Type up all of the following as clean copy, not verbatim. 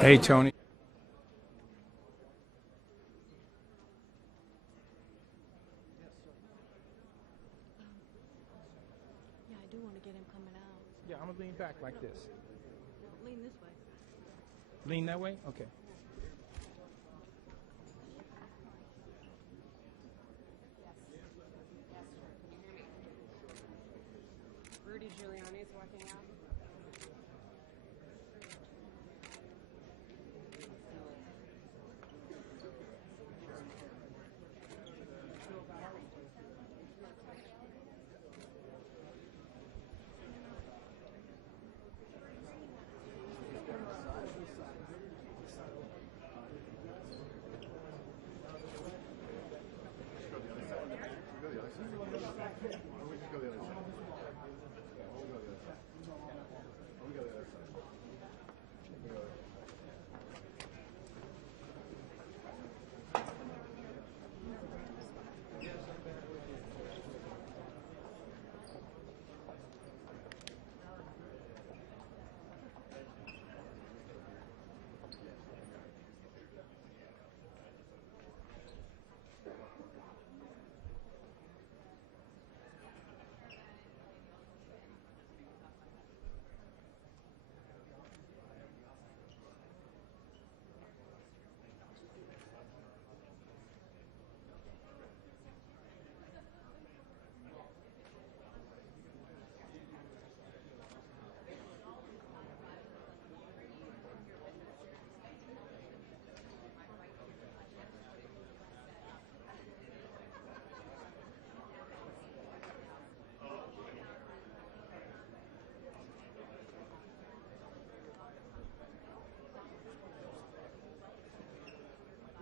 Hey, Tony. Yeah, I do want to get him coming out. Yeah, I'm gonna lean back like this. Lean this way. Lean that way? Okay. Rudy Giuliani's walking out.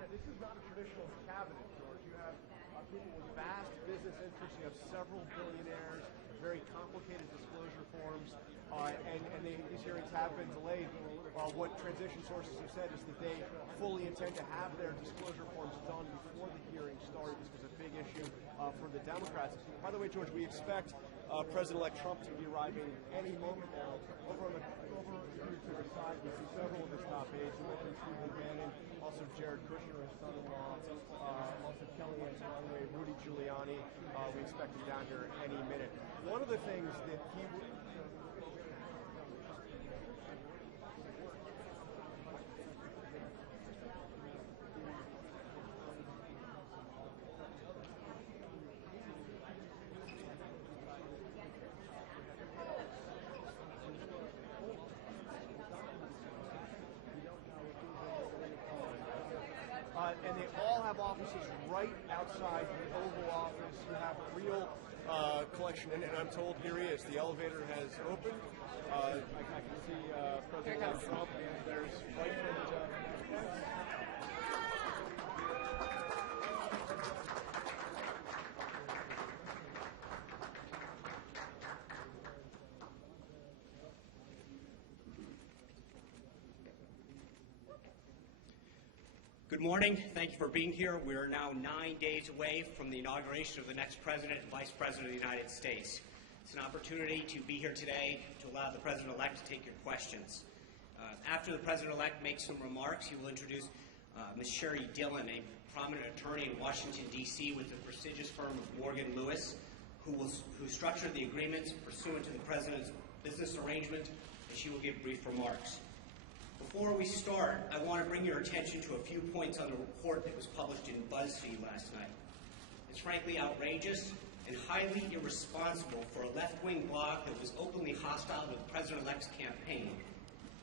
This is not a traditional cabinet, George. You have people with vast business interests. You have several billionaires, very complicated disclosure forms, and these hearings have been delayed. What transition sources have said is that they fully intend to have their disclosure forms done before the hearing started. This was a big issue for the Democrats. By the way, George, we expect President-elect Trump to be arriving any moment now. Over here to the side, we see several of his top aides. We mentioned Stephen Bannon, also Jared Kushner, his son-in-law, also Kellyanne Conway, Rudy Giuliani. We expect him down here any minute. One of the things that he would... and they all have offices right outside the Oval Office. You have a real collection, and I'm told here he is. The elevator has opened. I can see President Trump, and there's Vice President Pence. Good morning. Thank you for being here. We are now 9 days away from the inauguration of the next President and Vice President of the United States. It's an opportunity to be here today to allow the President-elect to take your questions. After the President-elect makes some remarks, he will introduce Ms. Sherry Dillon, a prominent attorney in Washington, D.C. with the prestigious firm of Morgan Lewis, who structured the agreements pursuant to the President's business arrangement, and she will give brief remarks. Before we start, I want to bring your attention to a few points on the report that was published in BuzzFeed last night. It's frankly outrageous and highly irresponsible for a left-wing blog that was openly hostile to the President-elect's campaign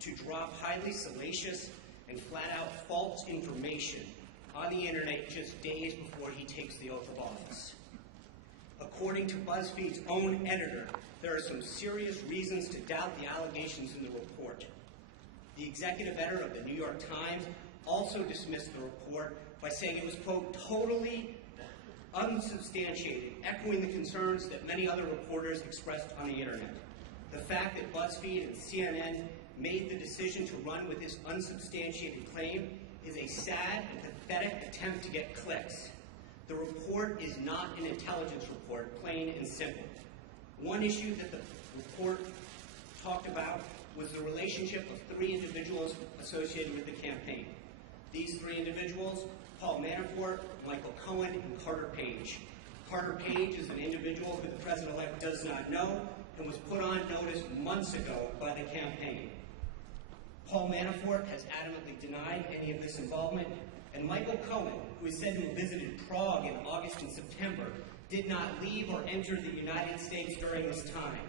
to drop highly salacious and flat-out false information on the internet just days before he takes the oath of office. According to BuzzFeed's own editor, there are some serious reasons to doubt the allegations in the report. The executive editor of the New York Times also dismissed the report by saying it was, quote, totally unsubstantiated, echoing the concerns that many other reporters expressed on the internet. The fact that BuzzFeed and CNN made the decision to run with this unsubstantiated claim is a sad and pathetic attempt to get clicks. The report is not an intelligence report, plain and simple. One issue that the report talked about was the relationship of three individuals associated with the campaign. These three individuals, Paul Manafort, Michael Cohen, and Carter Page. Carter Page is an individual who the President-elect does not know and was put on notice months ago by the campaign. Paul Manafort has adamantly denied any of this involvement, and Michael Cohen, who is said to have visited Prague in August and September, did not leave or enter the United States during this time.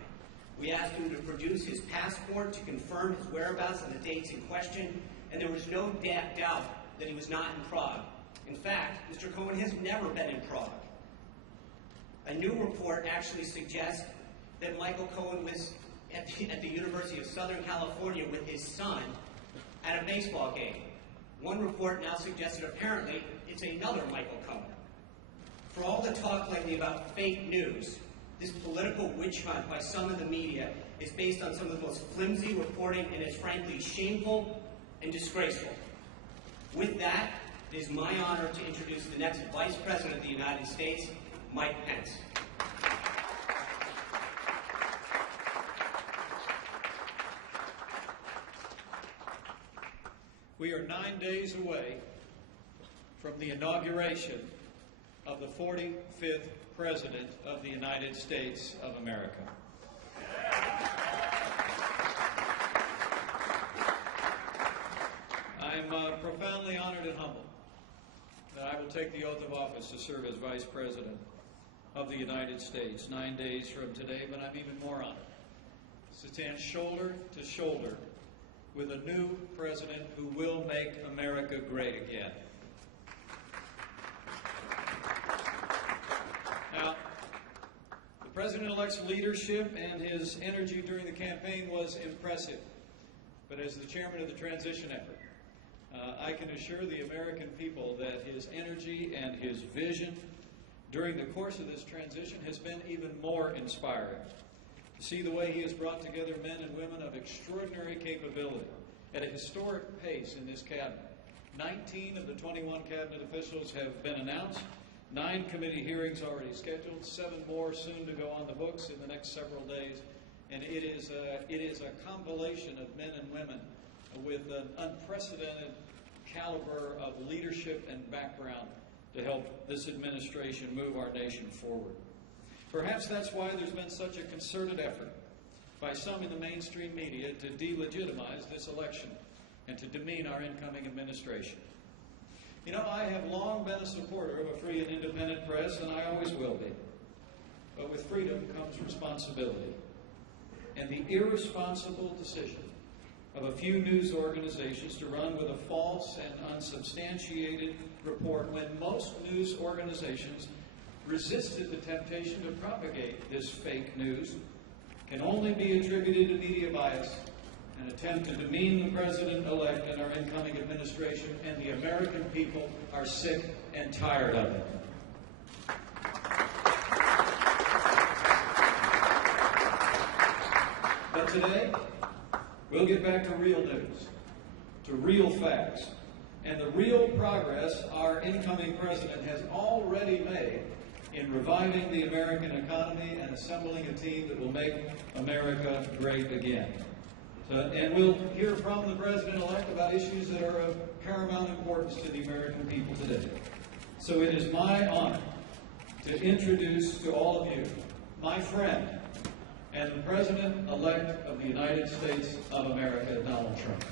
We asked him to produce his passport to confirm his whereabouts on the dates in question, and there was no doubt that he was not in Prague. In fact, Mr. Cohen has never been in Prague. A new report actually suggests that Michael Cohen was at the University of Southern California with his son at a baseball game. One report now suggests that apparently it's another Michael Cohen. For all the talk lately about fake news, this political witch hunt by some of the media is based on some of the most flimsy reporting, and it's frankly shameful and disgraceful. With that, it is my honor to introduce the next Vice President of the United States, Mike Pence. We are 9 days away from the inauguration of the 45th President of the United States of America. I'm profoundly honored and humbled that I will take the oath of office to serve as Vice President of the United States 9 days from today, but I'm even more honored to stand shoulder to shoulder with a new president who will make America great again. Now, the President-elect's leadership and his energy during the campaign was impressive. But as the chairman of the transition effort, I can assure the American people that his energy and his vision during the course of this transition has been even more inspiring. To see the way he has brought together men and women of extraordinary capability at a historic pace in this cabinet. 19 of the 21 cabinet officials have been announced, 9 committee hearings already scheduled, 7 more soon to go on the books in the next several days, and it is a compilation of men and women with an unprecedented caliber of leadership and background to help this administration move our nation forward. Perhaps that's why there's been such a concerted effort by some in the mainstream media to delegitimize this election and to demean our incoming administration. You know, I have long been a supporter of a free and independent press, and I always will be. But with freedom comes responsibility. And the irresponsible decision of a few news organizations to run with a false and unsubstantiated report when most news organizations resisted the temptation to propagate this fake news can only be attributed to media bias, an attempt to demean the President-elect and our incoming administration, and the American people are sick and tired of it. But today, we'll get back to real news, to real facts, and the real progress our incoming president has already made in reviving the American economy and assembling a team that will make America great again. And we'll hear from the President-elect about issues that are of paramount importance to the American people today. So it is my honor to introduce to all of you my friend and the President-elect of the United States of America, Donald Trump.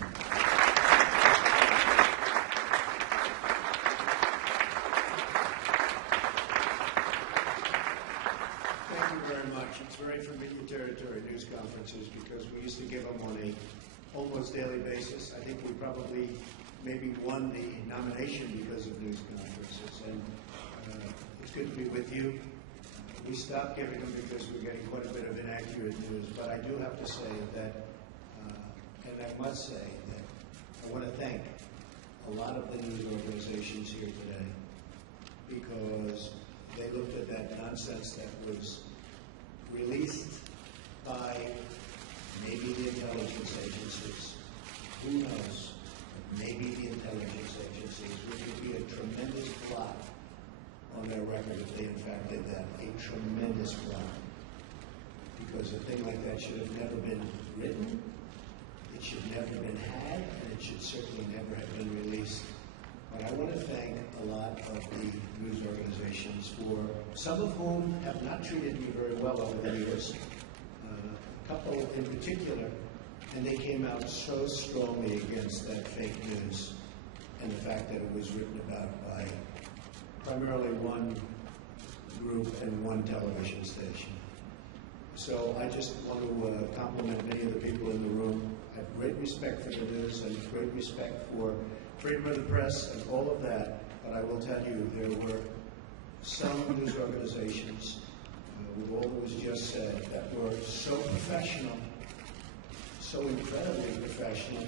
It's very familiar territory, news conferences, because we used to give them on a almost daily basis. I think we probably maybe won the nomination because of news conferences, and it's good to be with you. We stopped giving them because we're getting quite a bit of inaccurate news, but I do have to say that, and I must say that I want to thank a lot of the news organizations here today, because they looked at that nonsense that was released by maybe the intelligence agencies. Who knows? Maybe the intelligence agencies, which would be a tremendous blot on their record if they in fact did that. A tremendous blot. Because a thing like that should have never been written, it should never have been had, and it should certainly never have been released. But I want to thank a lot of the news organizations, for some of whom have not treated me very well over the years. A couple in particular, and they came out so strongly against that fake news and the fact that it was written about by primarily one group and one television station. So I just want to compliment many of the people in the room. I have great respect for the news and great respect for freedom of the press and all of that, but I will tell you there were some news organizations, with all that was just said, that were so professional, so incredibly professional,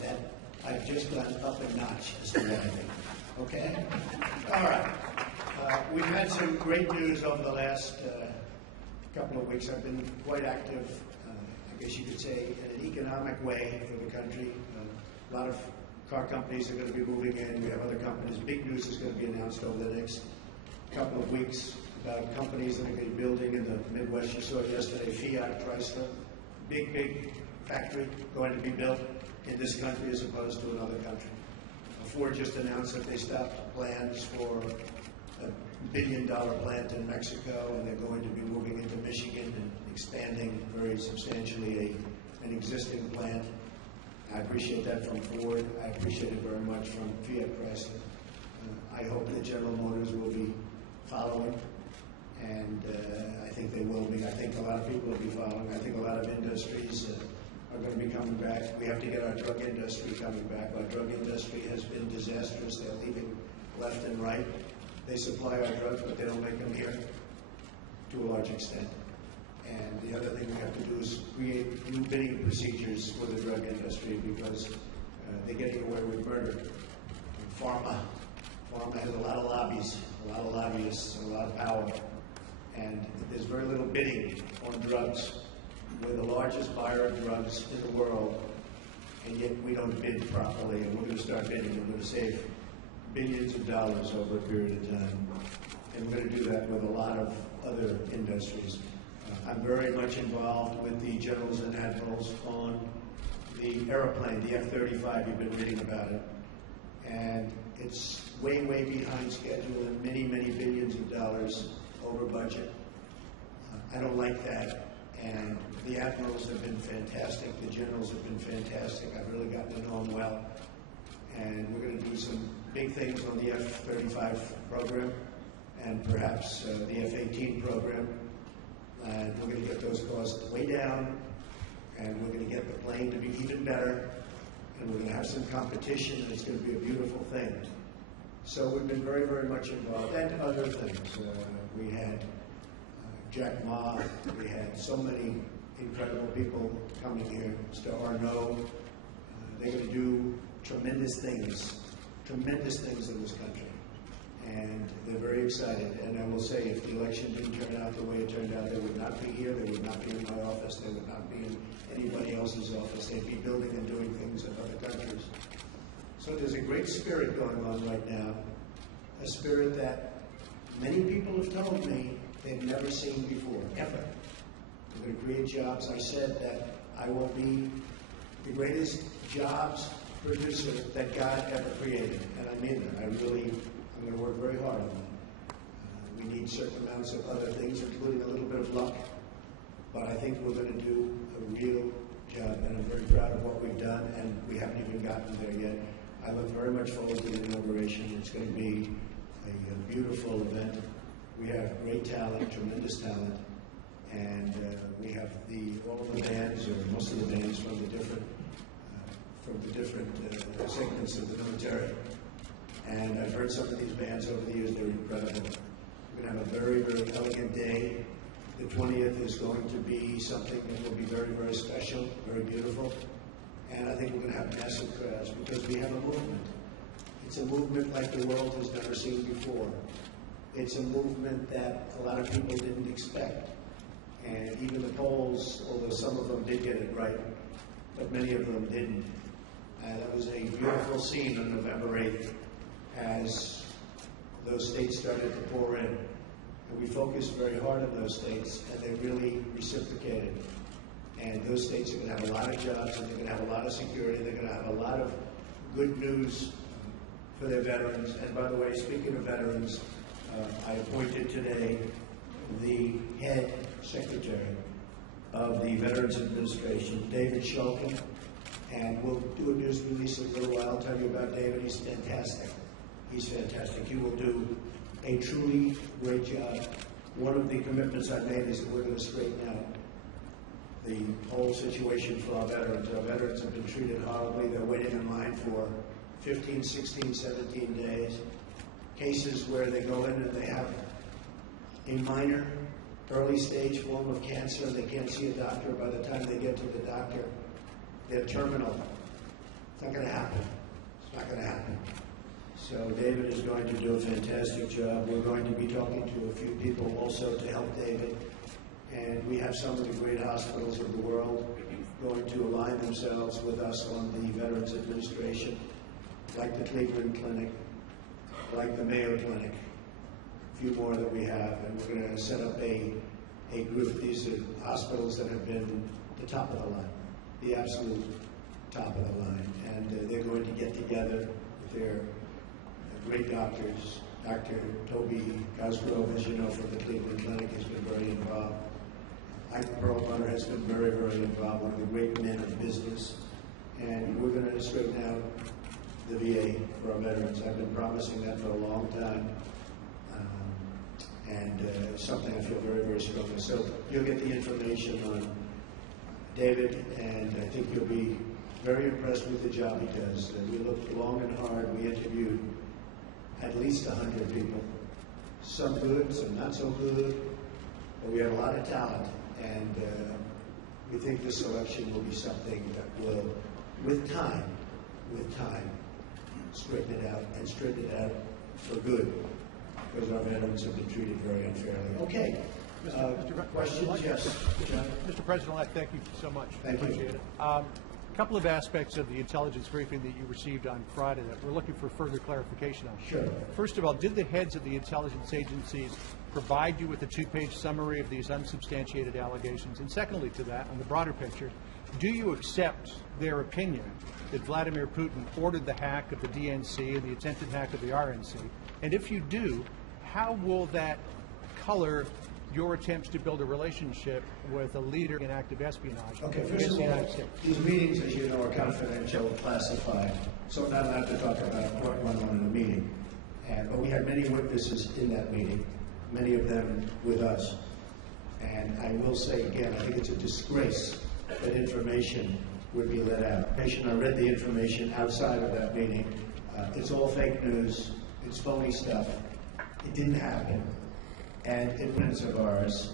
that I've just gone up a notch as to what I think. Okay? All right. We've had some great news over the last couple of weeks. I've been quite active, I guess you could say, in an economic way for the country. A lot of car companies are going to be moving in. We have other companies. Big news is going to be announced over the next couple of weeks about companies that are going to be building in the Midwest. You saw it yesterday, V.A.A, Chrysler. Big factory going to be built in this country as opposed to another country. Ford just announced that they stopped plans for a $1 billion plant in Mexico, and they're going to be moving into Michigan and expanding very substantially an existing plant. I appreciate that from Ford. I appreciate it very much from V.A.A Chrysler. I hope that General Motors will be following, and I think they will be. I think a lot of people will be following. I think a lot of industries are going to be coming back. We have to get our drug industry coming back. Our drug industry has been disastrous. They're leaving left and right. They supply our drugs, but they don't make them here to a large extent. And the other thing we have to do is create new bidding procedures for the drug industry, because they're getting away with murder. Pharma has a lot of lobbies, a lot of lobbyists, and a lot of power. And there's very little bidding on drugs. We're the largest buyer of drugs in the world, and yet we don't bid properly, and we're going to start bidding. We're going to save billions of dollars over a period of time, and we're going to do that with a lot of other industries. I'm very much involved with the generals and admirals on the airplane, the F-35. You've been reading about it, and it's way behind schedule and many billions of dollars over budget. I don't like that. And the admirals have been fantastic. The generals have been fantastic. I've really gotten to know them well. And we're going to do some big things on the F-35 program and perhaps the F-18 program. And we're going to get those costs way down. And we're going to get the plane to be even better. And we're going to have some competition. And it's going to be a beautiful thing. So we've been very much involved. And other things. We had Jack Ma, we had so many incredible people coming here. Mr. Arnaud, they're going to do tremendous things in this country. And they're very excited. And I will say, if the election didn't turn out the way it turned out, they would not be here, they would not be in my office, they would not be in anybody else's office. They'd be building and doing things in other countries. So there's a great spirit going on right now, a spirit that many people have told me they've never seen before, ever. We're going to create jobs. I said that I will be the greatest jobs producer that God ever created, and I mean that. I'm going to work very hard on that. We need certain amounts of other things, including a little bit of luck, but I think we're going to do a real job, and I'm very proud of what we've done, and we haven't even gotten there yet. I look very much forward to the inauguration. It's going to be a beautiful event. We have great talent, tremendous talent, and we have all of the bands, or most of the bands, from the different segments of the military. And I've heard some of these bands over the years; they're incredible. We're going to have a very, very elegant day. The 20th is going to be something that will be very, very special, very beautiful. And I think we're going to have massive crowds because we have a movement. It's a movement like the world has never seen before. It's a movement that a lot of people didn't expect. And even the polls, although some of them did get it right, but many of them didn't. That was a beautiful scene on November 8th as those states started to pour in. And we focused very hard on those states, and they really reciprocated. And those states are going to have a lot of jobs, and they're going to have a lot of security, they're going to have a lot of good news for their veterans. And by the way, speaking of veterans, I appointed today the head secretary of the Veterans Administration, David Shulkin, and we'll do a news release in a little while. I'll tell you about David. He's fantastic. He's fantastic. He will do a truly great job. One of the commitments I made is that we're going to straighten out the whole situation for our veterans. Our veterans have been treated horribly. They're waiting in line for 15, 16, 17 days. Cases where they go in and they have a minor early stage form of cancer. They can't see a doctor. By the time they get to the doctor, they're terminal. It's not going to happen. It's not going to happen. So David is going to do a fantastic job. We're going to be talking to a few people also to help David. And we have some of the great hospitals of the world going to align themselves with us on the Veterans Administration, like the Cleveland Clinic, like the Mayo Clinic, a few more that we have. And we're going to set up a group. These are hospitals that have been the top of the line, the absolute top of the line. And they're going to get together with their great doctors. Dr. Toby Cosgrove, as you know, from the Cleveland Clinic, has been very involved. Mike Perlmutter has been very, very involved, one of the great men of business. And we're going to straighten out the VA for our veterans. I've been promising that for a long time. And something I feel very, very strongly. So you'll get the information on David, and I think you'll be very impressed with the job he does. We looked long and hard. We interviewed at least 100 people. Some good, some not so good, but we had a lot of talent. And we think this election will be something that will, with time, straighten it out, and straighten it out for good, because our veterans have been treated very unfairly. Okay. Questions? Yes. Mr. President-elect, thank you so much. Thank you. Appreciate it. A couple of aspects of the intelligence briefing that you received on Friday that we're looking for further clarification on. Sure. First of all, did the heads of the intelligence agencies provide you with a two-page summary of these unsubstantiated allegations? And secondly to that, on the broader picture, do you accept their opinion that Vladimir Putin ordered the hack of the DNC and the attempted hack of the RNC? And if you do, how will that color your attempts to build a relationship with a leader in active espionage Okay, against first of the United all, States? these meetings, as you know, are confidential, classified, so I'm not allowed to talk about what went on in the meeting. But we had many witnesses in that meeting, many of them with us. And I will say again, I think it's a disgrace that information would be let out. I read the information outside of that meeting. It's all fake news. It's phony stuff. It didn't happen. And influence of ours,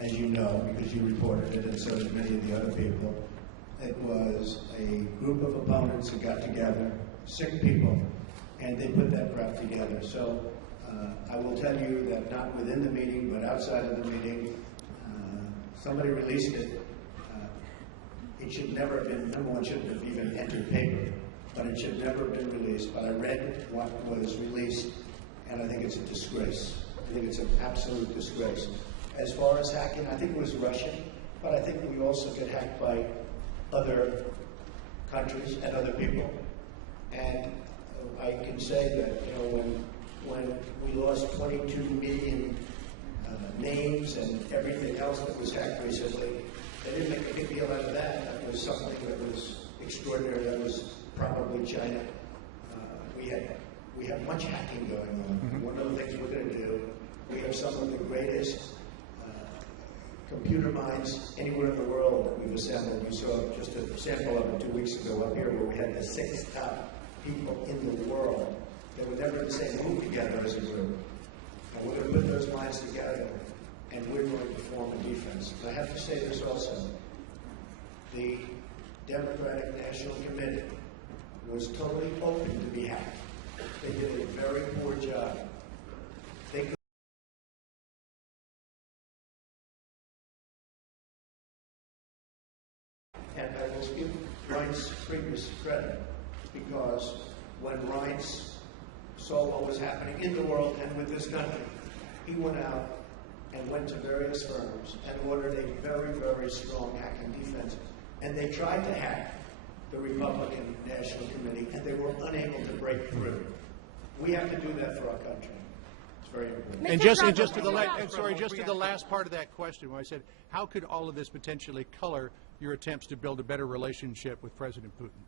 as you know, because you reported it, and so did many of the other people, it was a group of opponents who got together, sick people, and they put that crap together. So I will tell you that not within the meeting, but outside of the meeting, somebody released it. It should never have been, number one, shouldn't have even entered paper, but it should never have been released. But I read what was released, and I think it's a disgrace. I think it's an absolute disgrace. As far as hacking, I think it was Russian, but I think we also get hacked by other countries and other people. And I can say that, you know, when we lost 22 million names and everything else that was hacked recently, they didn't make a big deal out of that. That was something that was extraordinary. That was probably China. We have much hacking going on. One of the things we're going to do, we have some of the greatest computer minds anywhere in the world that we've assembled. You saw just a sample of it 2 weeks ago up here where we had the 6 top people in the world that were never in the same room together as a group. And we're going to put those minds together and we're going to form a defense. And I have to say this also. The Democratic National Committee was totally open to be hacked. They did a very poor job. They could and I will give Reince Priebus credit because when Reince saw what was happening in the world and with this country, he went out and went to various firms and ordered a very, very strong hacking defense. And they tried to hack the Republican National Committee, and they were unable to break through. We have to do that for our country. It's very important. And just to the last part of that question, when I said, how could all of this potentially color your attempts to build a better relationship with President Putin?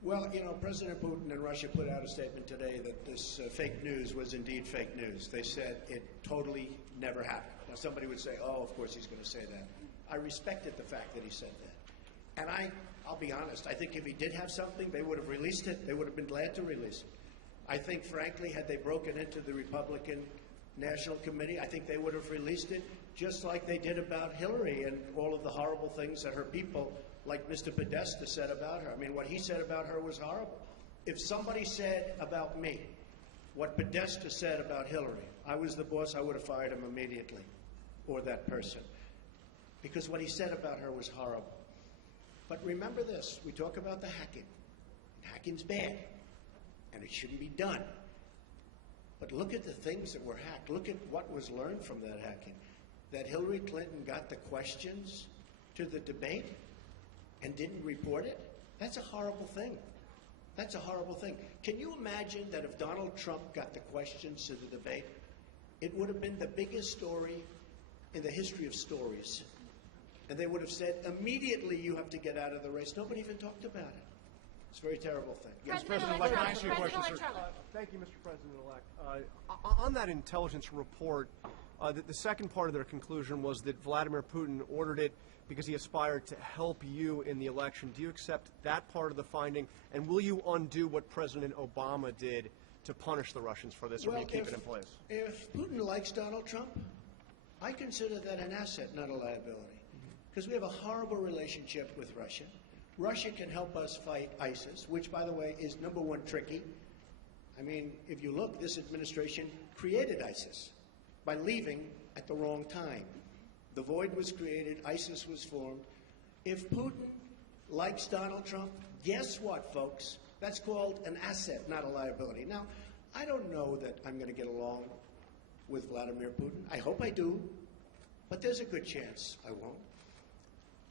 Well, you know, President Putin and Russia put out a statement today that this fake news was indeed fake news. They said it totally never happened. Now, somebody would say, oh, of course he's going to say that. I respected the fact that he said that. And I'll be honest, I think if he did have something, they would have released it. They would have been glad to release it. I think, frankly, had they broken into the Republican National Committee, I think they would have released it, just like they did about Hillary and all of the horrible things that her people, like Mr. Podesta, said about her. I mean, what he said about her was horrible. If somebody said about me what Podesta said about Hillary, I was the boss, I would have fired him immediately, or that person, because what he said about her was horrible. But remember this, we talk about the hacking. Hacking's bad, and it shouldn't be done. But look at the things that were hacked. Look at what was learned from that hacking. That Hillary Clinton got the questions to the debate and didn't report it? That's a horrible thing. That's a horrible thing. Can you imagine that if Donald Trump got the questions to the debate, it would have been the biggest story in the history of stories. And they would have said, immediately you have to get out of the race. Nobody even talked about it. It's a very terrible thing. Yes, President-elect, can I ask you a question, sir? Thank you, Mr. President-elect. On that intelligence report, the second part of their conclusion was that Vladimir Putin ordered it because he aspired to help you in the election. Do you accept that part of the finding? And will you undo what President Obama did to punish the Russians for this, or will you keep it in place? If Putin likes Donald Trump, I consider that an asset, not a liability. Because we have a horrible relationship with Russia. Russia can help us fight ISIS, which, by the way, is number one tricky. I mean, if you look, this administration created ISIS by leaving at the wrong time. The void was created, ISIS was formed. If Putin likes Donald Trump, guess what, folks? That's called an asset, not a liability. Now, I don't know that I'm going to get along with Vladimir Putin. I hope I do, but there's a good chance I won't.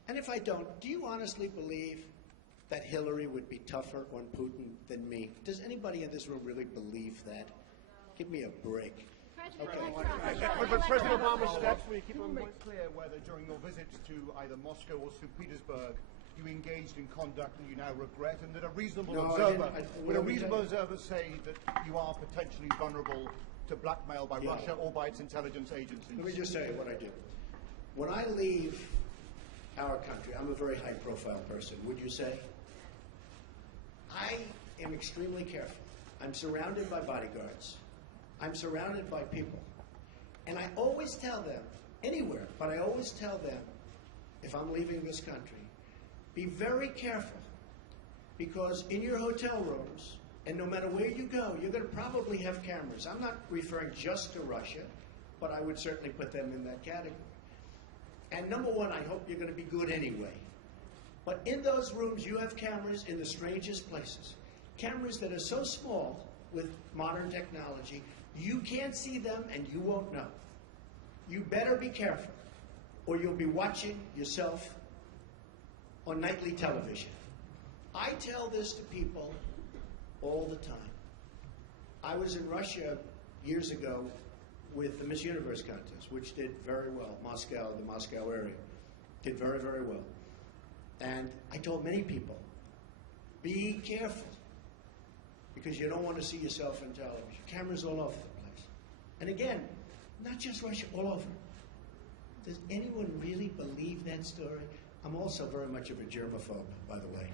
And if I don't, do you honestly believe that Hillary would be tougher on Putin than me? Does anybody in this room really believe that? Give me a break. But President Obama's steps, will you keep them make clear whether during your visits to either Moscow or St. Petersburg you engaged in conduct that you now regret, and that a reasonable observer say that you are potentially vulnerable to blackmail by Russia or by its intelligence agencies? Let me just tell you what I do. When I leave our country, I'm a very high-profile person, would you say? I am extremely careful. I'm surrounded by bodyguards. I'm surrounded by people. And I always tell them, anywhere, but I always tell them, if I'm leaving this country, be very careful, because in your hotel rooms, and no matter where you go, you're going to probably have cameras. I'm not referring just to Russia, but I would certainly put them in that category. And number one, I hope you're going to be good anyway. But in those rooms, you have cameras in the strangest places. Cameras that are so small with modern technology, you can't see them and you won't know. You better be careful, or you'll be watching yourself on nightly television. I tell this to people all the time. I was in Russia years ago with the Miss Universe contest, which did very well. Moscow, the Moscow area, did very, very well. And I told many people, be careful, because you don't want to see yourself on television. Cameras all over the place. And again, not just Russia, all over. Does anyone really believe that story? I'm also very much of a germaphobe, by the way.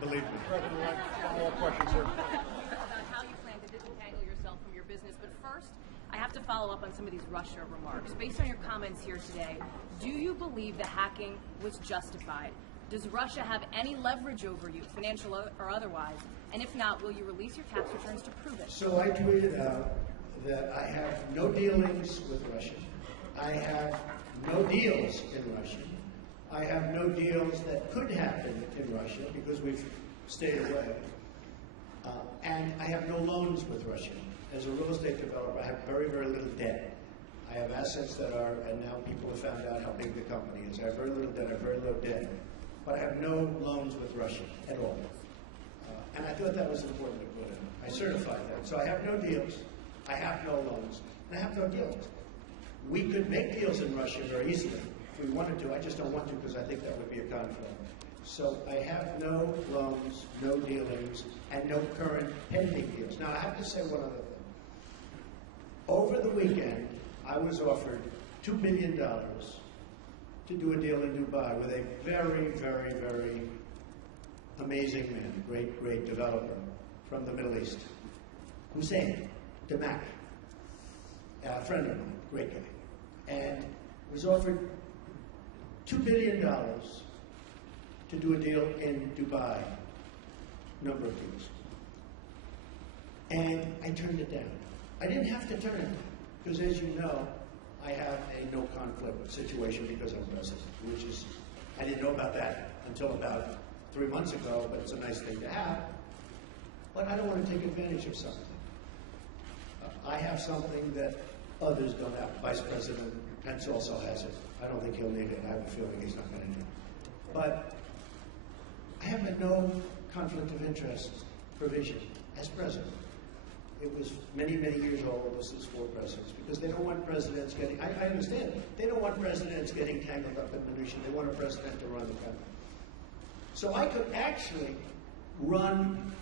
Believe me. President-elect, one more question, sir. About how you plan to disentangle yourself from your business, but first, I have to follow up on some of these Russia remarks. Based on your comments here today, do you believe the hacking was justified? Does Russia have any leverage over you, financial or otherwise? And if not, will you release your tax returns to prove it? So I tweeted out that I have no dealings with Russia. I have no deals in Russia. I have no deals that could happen in Russia because we've stayed away. And I have no loans with Russia. As a real estate developer, I have very, very little debt. I have assets that are, and now people have found out how big the company is. I have very little debt, I have very low debt. But I have no loans with Russia at all. And I thought that was important to put in. I certified that. So I have no deals, I have no loans, and I have no deals. We could make deals in Russia very easily if we wanted to. I just don't want to because I think that would be a conflict. So I have no loans, no dealings, and no current pending deals. Now I have to say one other thing. Over the weekend, I was offered $2 billion to do a deal in Dubai with a very, very, very amazing man, great, great developer from the Middle East, Hussein Damak, a friend of mine, great guy, and was offered $2 billion to do a deal in Dubai, number of deals. And I turned it down. I didn't have to turn it down, because as you know, I have a no conflict situation because I'm president, which is, I didn't know about that until about 3 months ago, but it's a nice thing to have. But I don't want to take advantage of something. I have something that others don't have. Vice President Pence also has it. I don't think he'll need it. I have a feeling he's not going to need it. But I have a no conflict of interest provision as president. It was many, many years old. This is for presidents because they don't want presidents getting, I understand, they don't want presidents getting tangled up in minutiae. They want a president to run the country. So I could actually run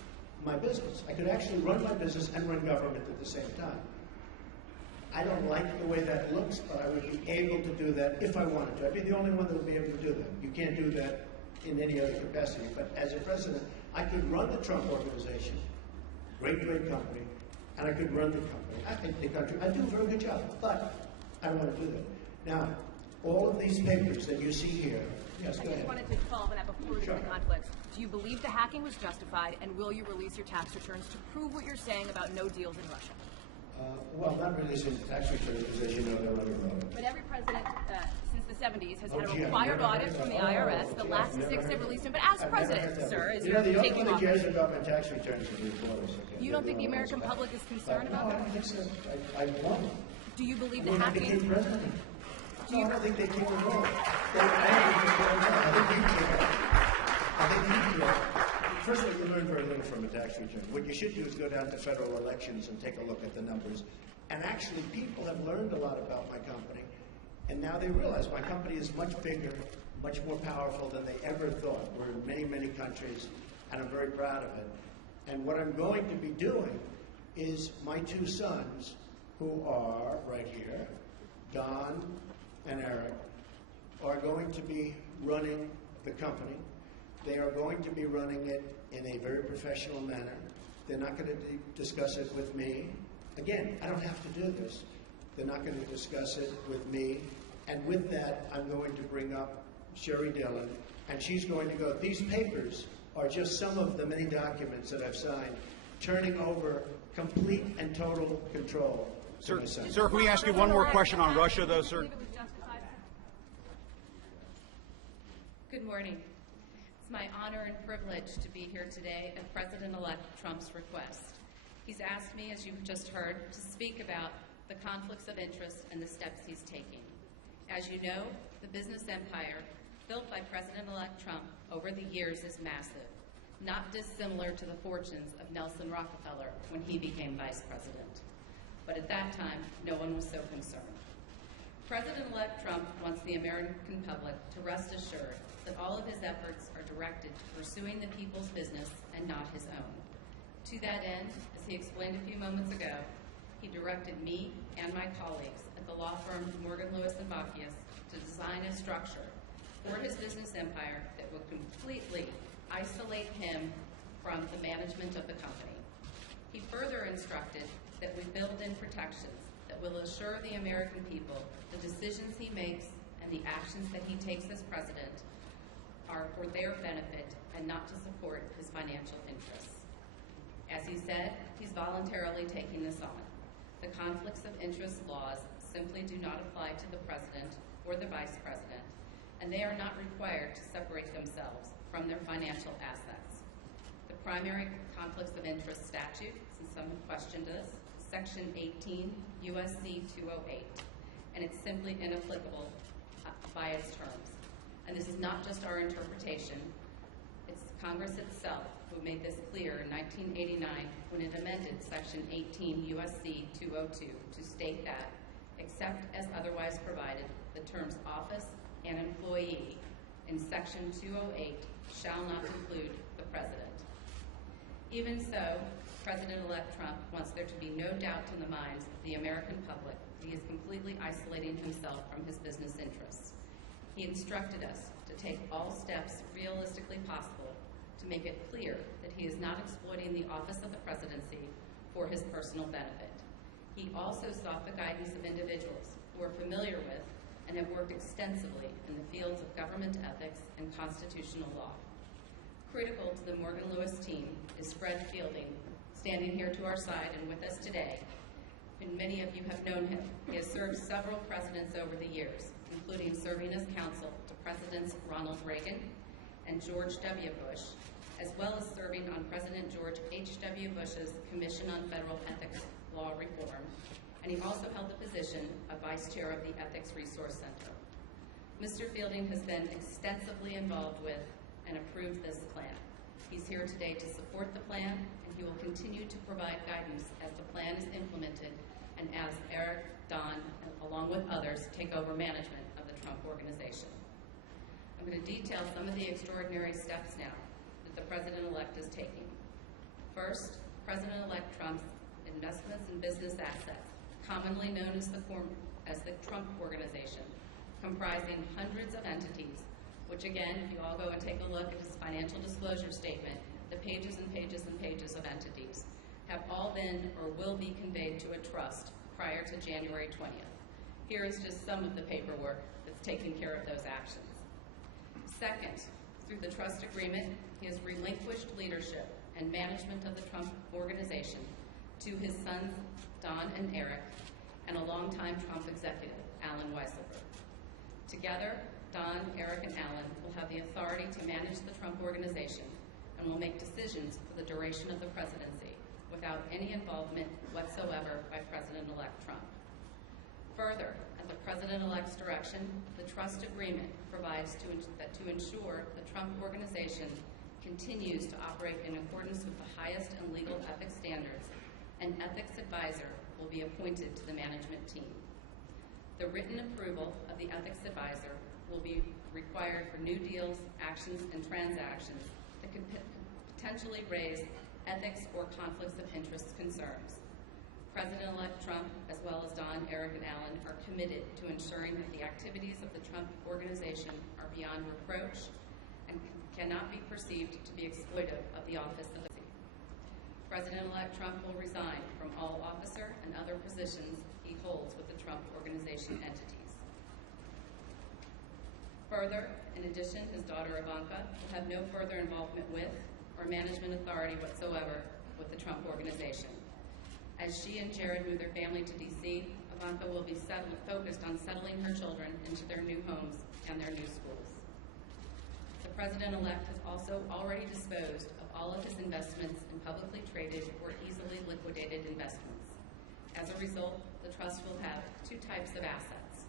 my business. I could actually run my business and run government at the same time. I don't like the way that looks, but I would be able to do that if I wanted to. I'd be the only one that would be able to do that. You can't do that in any other capacity. But as a president, I could run the Trump organization, great, great company, and I could run the company. I think the country, I do a very good job, but I don't want to do that. Now, all of these papers that you see here, yes, go ahead. I just wanted to follow up on that before we get to the conflicts. Do you believe the hacking was justified, and will you release your tax returns to prove what you're saying about no deals in Russia? Well, not releasing tax returns because, as you know, they're undervoted. But every president since the 70s has had a required audit from the IRS. The last 6 have released them. But as president, sir, as you're taking office, cares about my tax returns are the employees. Okay? You don't think the American public is concerned about that? I don't think so. I won't. Do you believe the When I hacking? became president. No, I don't think they came at all. I think you do. First of all, you learn very little from a tax return. What you should do is go down to federal elections and take a look at the numbers. And actually, people have learned a lot about my company, and now they realize my company is much bigger, much more powerful than they ever thought. We're in many, many countries, and I'm very proud of it. And what I'm going to be doing is my 2 sons, who are right here, Don and Eric, are going to be running the company. They are going to be running it in a very professional manner. They're not going to discuss it with me. Again, I don't have to do this. They're not going to discuss it with me. And with that, I'm going to bring up Sherry Dillon, and she's going to go, these papers are just some of the many documents that I've signed, turning over complete and total control to my son. Sir, can we ask you one more question on Russia, though, sir? Good morning. It's my honor and privilege to be here today at President-elect Trump's request. He's asked me, as you've just heard, to speak about the conflicts of interest and the steps he's taking. As you know, the business empire built by President-elect Trump over the years is massive, not dissimilar to the fortunes of Nelson Rockefeller when he became vice president. But at that time, no one was so concerned. President-elect Trump wants the American public to rest assured that all of his efforts are directed to pursuing the people's business and not his own. To that end, as he explained a few moments ago, he directed me and my colleagues at the law firm Morgan, Lewis & Bockius to design a structure for his business empire that would completely isolate him from the management of the company. He further instructed that we build in protections that will assure the American people the decisions he makes and the actions that he takes as president are for their benefit and not to support his financial interests. As he said, he's voluntarily taking this on. The conflicts of interest laws simply do not apply to the president or the vice president, and they are not required to separate themselves from their financial assets. The primary conflicts of interest statute, since some have questioned this, Section 18 U.S.C. 208, and it's simply inapplicable by its terms. And this is not just our interpretation. It's Congress itself who made this clear in 1989 when it amended Section 18 U.S.C. 202 to state that, except as otherwise provided, the terms office and employee in Section 208 shall not include the president. Even so, President-elect Trump wants there to be no doubt in the minds of the American public that he is completely isolating himself from his business interests. He instructed us to take all steps realistically possible to make it clear that he is not exploiting the office of the presidency for his personal benefit. He also sought the guidance of individuals who are familiar with and have worked extensively in the fields of government ethics and constitutional law. Critical to the Morgan Lewis team is Fred Fielding, standing here to our side and with us today. And many of you have known him. He has served several presidents over the years, including serving as counsel to Presidents Ronald Reagan and George W. Bush, as well as serving on President George H.W. Bush's Commission on Federal Ethics Law Reform, and he also held the position of Vice Chair of the Ethics Resource Center. Mr. Fielding has been extensively involved with and approved this plan. He's here today to support the plan, and he will continue to provide guidance as the plan is implemented and as Eric, Don, along with others, take over management of the Trump Organization. I'm going to detail some of the extraordinary steps now that the President-elect is taking. First, President-elect Trump's investments in business assets, commonly known as the Trump Organization, comprising hundreds of entities, which again, if you all go and take a look at his financial disclosure statement, the pages and pages and pages of entities have all been or will be conveyed to a trust prior to January 20th. Here is just some of the paperwork that's taking care of those actions. Second, through the trust agreement, he has relinquished leadership and management of the Trump Organization to his sons, Don and Eric, and a longtime Trump executive, Alan Weisselberg. Together, Don, Eric, and Alan will have the authority to manage the Trump Organization and will make decisions for the duration of the presidency without any involvement whatsoever by President-elect Trump. Further, at the President-elect's direction, the trust agreement provides that to ensure the Trump Organization continues to operate in accordance with the highest and legal ethics standards, an ethics advisor will be appointed to the management team. The written approval of the ethics advisor will be required for new deals, actions, and transactions that could potentially raise ethics or conflicts of interest concerns. President-elect Trump, as well as Don, Eric, and Alan, are committed to ensuring that the activities of the Trump Organization are beyond reproach and cannot be perceived to be exploitive of the office of the presidency. President-elect Trump will resign from all officer and other positions he holds with the Trump Organization entities. Further, in addition, his daughter Ivanka will have no further involvement with or management authority whatsoever with the Trump Organization. As she and Jared move their family to D.C., Ivanka will be focused on settling her children into their new homes and their new schools. The President-elect has also already disposed of all of his investments in publicly traded or easily liquidated investments. As a result, the trust will have two types of assets.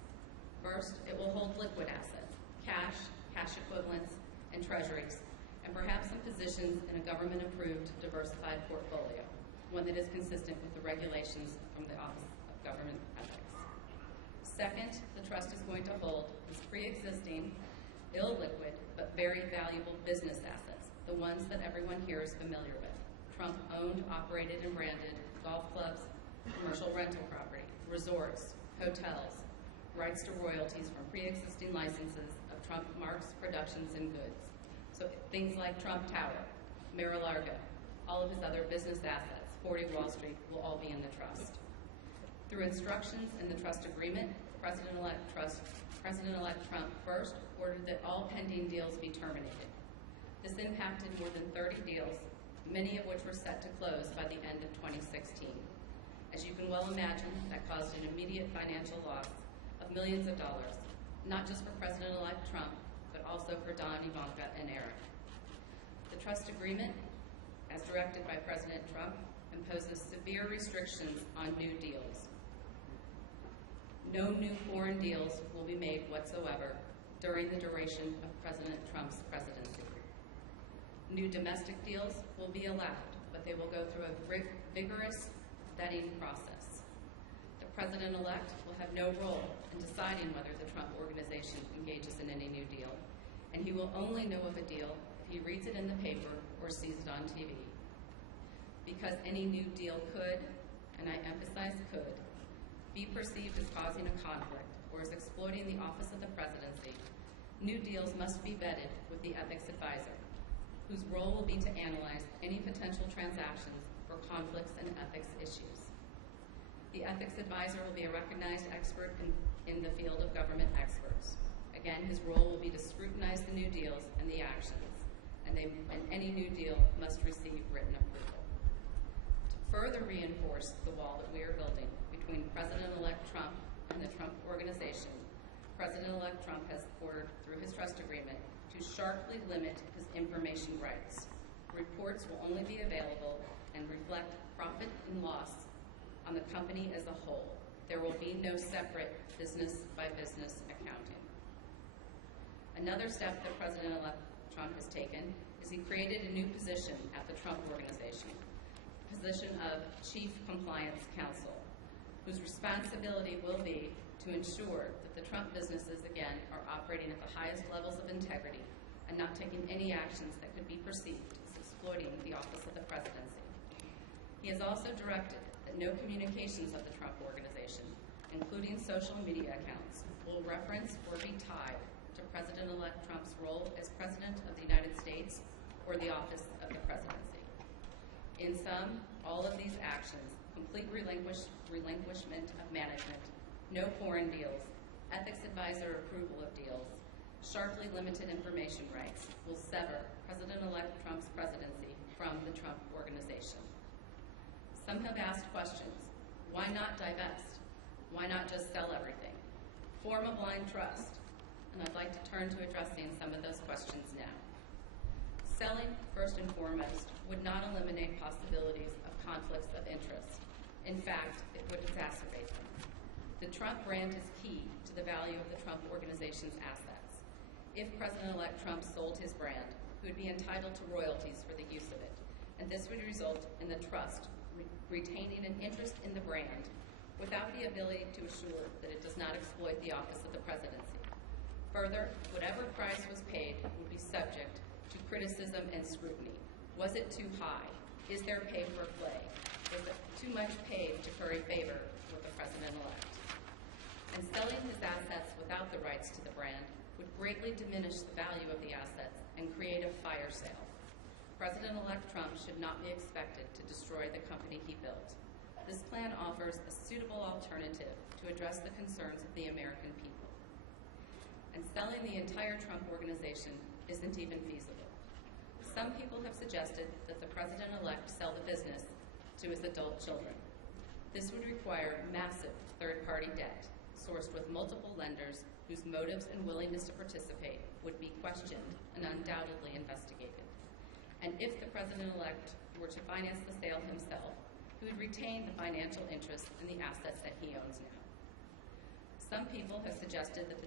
First, it will hold liquid assets, cash, cash equivalents, and treasuries, and perhaps some positions in a government-approved diversified portfolio, one that is consistent with the regulations from the Office of Government Ethics. Second, the trust is going to hold its pre-existing, illiquid, but very valuable business assets, the ones that everyone here is familiar with: Trump-owned, operated, and branded golf clubs, commercial commercial rental property, resorts, hotels, rights to royalties from pre-existing licenses of Trump marks, productions, and goods. So things like Trump Tower, Mar-a-Lago, all of his other business assets, 40 Wall Street, will all be in the trust. Through instructions in the trust agreement, President-elect Trump first ordered that all pending deals be terminated. This impacted more than 30 deals, many of which were set to close by the end of 2016. As you can well imagine, that caused an immediate financial loss of millions of dollars, not just for President-elect Trump, but also for Don, Ivanka, and Eric. The trust agreement, as directed by President Trump, imposes severe restrictions on new deals. No new foreign deals will be made whatsoever during the duration of President Trump's presidency. New domestic deals will be allowed, but they will go through a vigorous vetting process. The President-elect will have no role in deciding whether the Trump organization engages in any new deal, and he will only know of a deal if he reads it in the paper or sees it on TV. Because any new deal could, and I emphasize could, be perceived as causing a conflict or as exploiting the office of the presidency, new deals must be vetted with the ethics advisor, whose role will be to analyze any potential transactions for conflicts and ethics issues. The ethics advisor will be a recognized expert in the field of government experts. Again, his role will be to scrutinize the new deals and the actions, and any new deal must receive written approval. To further reinforce the wall that we are building between President-elect Trump and the Trump organization, President-elect Trump has ordered, through his trust agreement, to sharply limit his information rights. Reports will only be available and reflect profit and loss on the company as a whole. There will be no separate business-by-business accounting. Another step that President-elect Trump has taken is he created a new position at the Trump organization, the position of Chief Compliance Counsel, whose responsibility will be to ensure that the Trump businesses, again, are operating at the highest levels of integrity and not taking any actions that could be perceived as exploiting the office of the presidency. He has also directed that no communications of the Trump organization, including social media accounts, will reference or be tied to President-elect Trump's role as President of the United States or the office of the presidency. In sum, all of these actions, complete relinquishment of management, no foreign deals, ethics advisor approval of deals, sharply limited information rights, will sever President-elect Trump's presidency from the Trump organization. Some have asked questions. Why not divest? Why not just sell everything? Form a blind trust. And I'd like to turn to addressing some of those questions now. Selling, first and foremost, would not eliminate possibilities of conflicts of interest. In fact, it would exacerbate them. The Trump brand is key to the value of the Trump organization's assets. If President-elect Trump sold his brand, he would be entitled to royalties for the use of it, and this would result in the trust retaining an interest in the brand without the ability to assure that it does not exploit the office of the presidency. Further, whatever price was paid would be subject to criticism and scrutiny. Was it too high? Is there pay for play? Is it too much paid to curry favor with the president-elect? And selling his assets without the rights to the brand would greatly diminish the value of the assets and create a fire sale. President-elect Trump should not be expected to destroy the company he built. This plan offers a suitable alternative to address the concerns of the American people. And selling the entire Trump organization isn't even feasible. Some people have suggested that the president-elect sell the business to his adult children. This would require massive third-party debt, sourced with multiple lenders whose motives and willingness to participate would be questioned and undoubtedly investigated. And if the president-elect were to finance the sale himself, he would retain the financial interest in the assets that he owns now. Some people have suggested that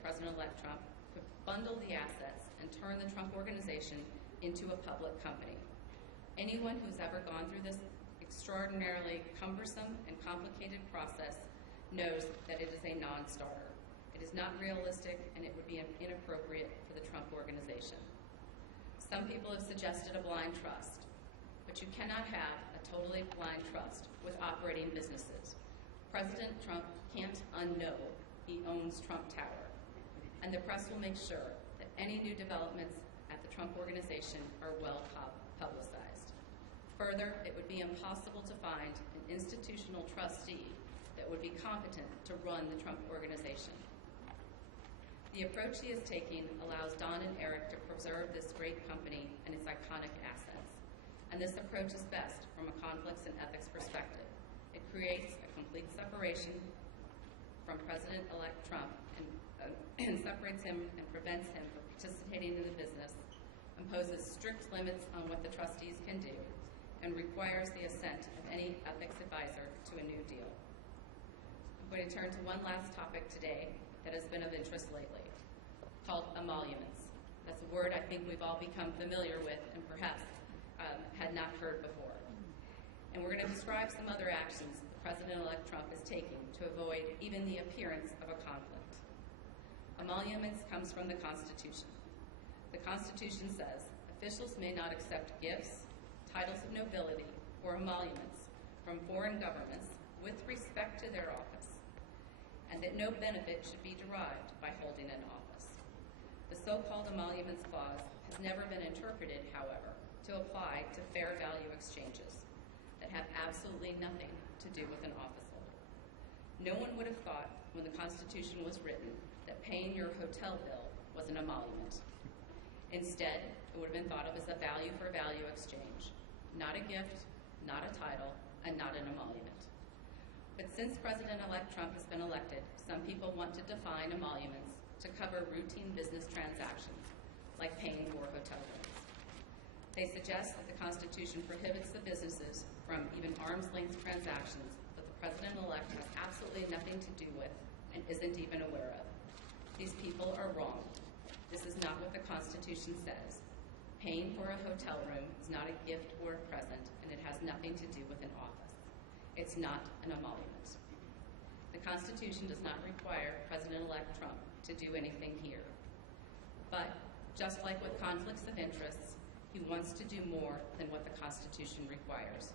President-elect Trump could bundle the assets and turn the Trump organization into a public company. Anyone who's ever gone through this extraordinarily cumbersome and complicated process knows that it is a non-starter. It is not realistic, and it would be inappropriate for the Trump organization. Some people have suggested a blind trust, but you cannot have a a totally blind trust with operating businesses. President Trump can't unknow he owns Trump Tower, and the press will make sure that any new developments at the Trump Organization are well publicized. Further, it would be impossible to find an institutional trustee that would be competent to run the Trump Organization. The approach he is taking allows Don and Eric to preserve this great company and its iconic assets. And this approach is best from a conflicts and ethics perspective. It creates a complete separation from President-elect Trump and separates him and prevents him from participating in the business, imposes strict limits on what the trustees can do, and requires the assent of any ethics advisor to a new deal. I'm going to turn to one last topic today that has been of interest lately, called emoluments. That's a word I think we've all become familiar with and perhaps had not heard before. And we're going to describe some other actions that President-elect Trump is taking to avoid even the appearance of a conflict. Emoluments comes from the Constitution. The Constitution says officials may not accept gifts, titles of nobility, or emoluments from foreign governments with respect to their office, and that no benefit should be derived by holding an office. The so-called emoluments clause has never been interpreted, however, to apply to fair value exchanges that have absolutely nothing to do with an office holder. No one would have thought when the Constitution was written that paying your hotel bill was an emolument. Instead, it would have been thought of as a value-for-value exchange, not a gift, not a title, and not an emolument. But since President-elect Trump has been elected, some people want to define emoluments to cover routine business transactions, like paying for hotel rooms. They suggest that the Constitution prohibits the businesses from even arm's-length transactions that the President-elect has absolutely nothing to do with and isn't even aware of. These people are wrong. This is not what the Constitution says. Paying for a hotel room is not a gift or a present, and it has nothing to do with an office. It's not an emolument. The Constitution does not require President-elect Trump to do anything here. But, just like with conflicts of interests, he wants to do more than what the Constitution requires.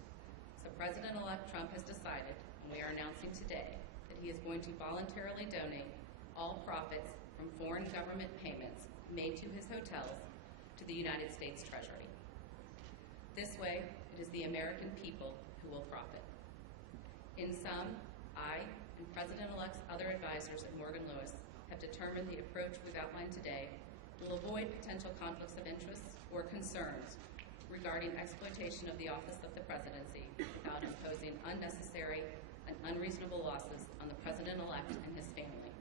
So President-elect Trump has decided, and we are announcing today, that he is going to voluntarily donate all profits from foreign government payments made to his hotels to the United States Treasury. This way, it is the American people who will profit. In sum, I and President-elect's other advisors at Morgan Lewis have determined the approach we've outlined today will avoid potential conflicts of interest or concerns regarding exploitation of the office of the presidency without imposing unnecessary and unreasonable losses on the President-elect and his family.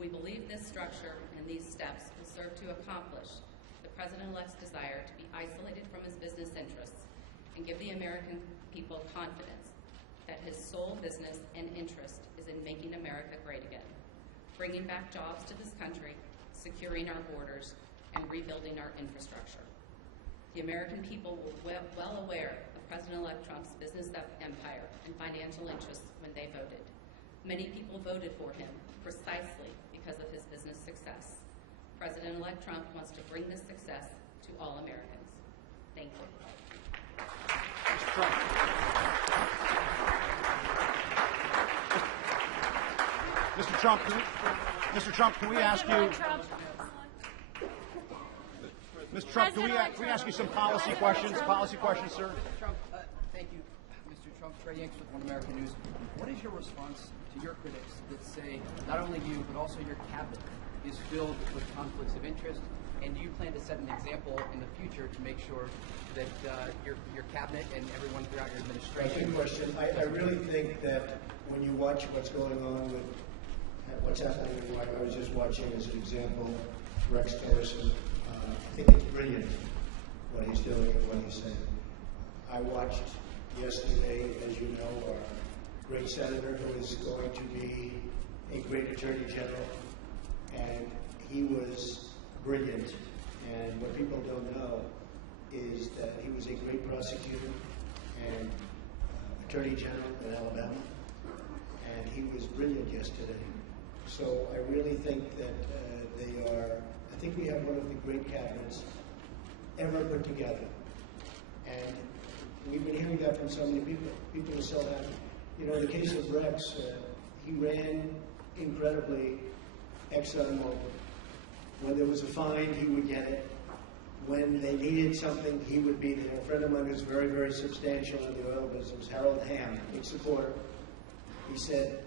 We believe this structure and these steps will serve to accomplish the President-elect's desire to be isolated from his business interests and give the American people confidence that his sole business and interest is in making America great again, bringing back jobs to this country, securing our borders, and rebuilding our infrastructure. The American people were well aware of President-elect Trump's business empire and financial interests when they voted. Many people voted for him precisely because of his business success. President-elect Trump wants to bring this success to all Americans. Thank you. Mr. Trump. Mr. Trump, can we ask you? Mr. Trump, can we ask you some policy questions? Policy questions, sir. Trump, thank you, Mr. Trump. Trey Yanks with One American News. What is your response to your critics that say not only you but also your cabinet is filled with conflicts of interest, and do you plan to set an example in the future to make sure that your cabinet and everyone throughout your administration? Good question. I really think that when you watch what's going on with what's happening in Hawaii, I was just watching as an example Rex Tillerson. I think it's brilliant what he's doing and what he's saying. I watched yesterday, as you know, our great senator who is going to be a great attorney general, and he was brilliant. And what people don't know is that he was a great prosecutor and attorney general in Alabama, and he was brilliant yesterday. So I really think that I think we have one of the great cabinets ever put together. And We've been hearing that from so many people. People are so happy. You know, in the case of Rex, he ran incredibly ExxonMobil. When there was a fine, he would get it. When they needed something, he would be there. A friend of mine who's very, very substantial in the oil business, Harold Hamm, big supporter, he said,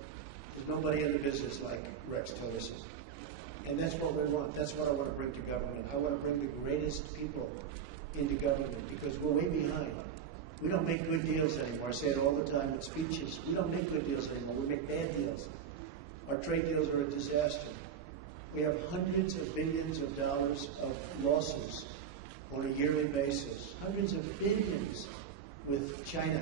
there's nobody in the business like Rex Tillerson. And that's what we want. That's what I want to bring to government. I want to bring the greatest people into government because we're way behind. We don't make good deals anymore. I say it all the time in speeches. We don't make good deals anymore. We make bad deals. Our trade deals are a disaster. We have hundreds of billions of dollars of losses on a yearly basis. Hundreds of billions with China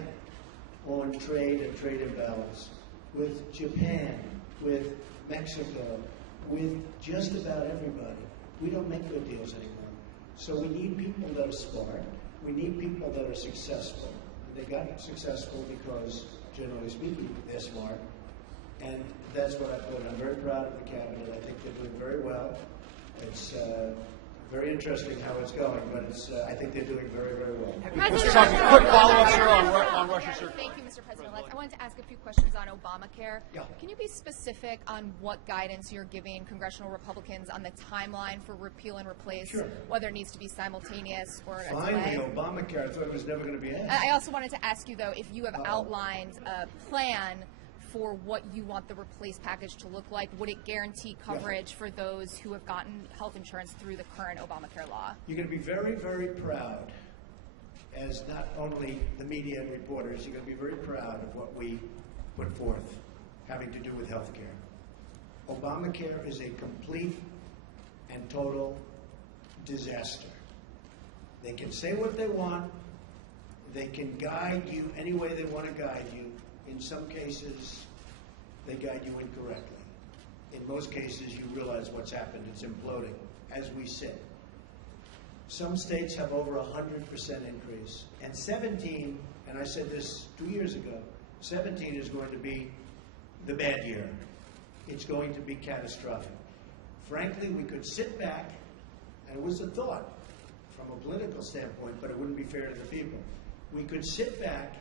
on trade and trade imbalance, with Japan, with Mexico, with just about everybody. We don't make good deals anymore. So we need people that are smart. We need people that are successful. They got successful because, generally speaking, they're smart. And that's what I put. I'm very proud of the cabinet. I think they're doing very well. It's very interesting how it's going, but it's, I think they're doing very, very well. Mr. Trumpy, quick follow-up, sir, on Russia, sir. Thank you, Mr. President-elect. I wanted to ask a few questions on Obamacare. Yeah. Can you be specific on what guidance you're giving congressional Republicans on the timeline for repeal and replace, Sure. whether it needs to be simultaneous or a Finally, delay? Obamacare. I thought it was never going to be asked. I also wanted to ask you, though, if you have outlined a plan for what you want the replace package to look like. Would it guarantee coverage for those who have gotten health insurance through the current Obamacare law? You're going to be very, very proud, as not only the media and reporters, you're going to be very proud of what we put forth having to do with health care. Obamacare is a complete and total disaster. They can say what they want. They can guide you any way they want to guide you. In some cases, they guide you incorrectly. In most cases, you realize what's happened. It's imploding as we sit. Some states have over 100% increase. And 17, and I said this 2 years ago, 17 is going to be the bad year. It's going to be catastrophic. Frankly, we could sit back, and it was a thought from a political standpoint, but it wouldn't be fair to the people. We could sit back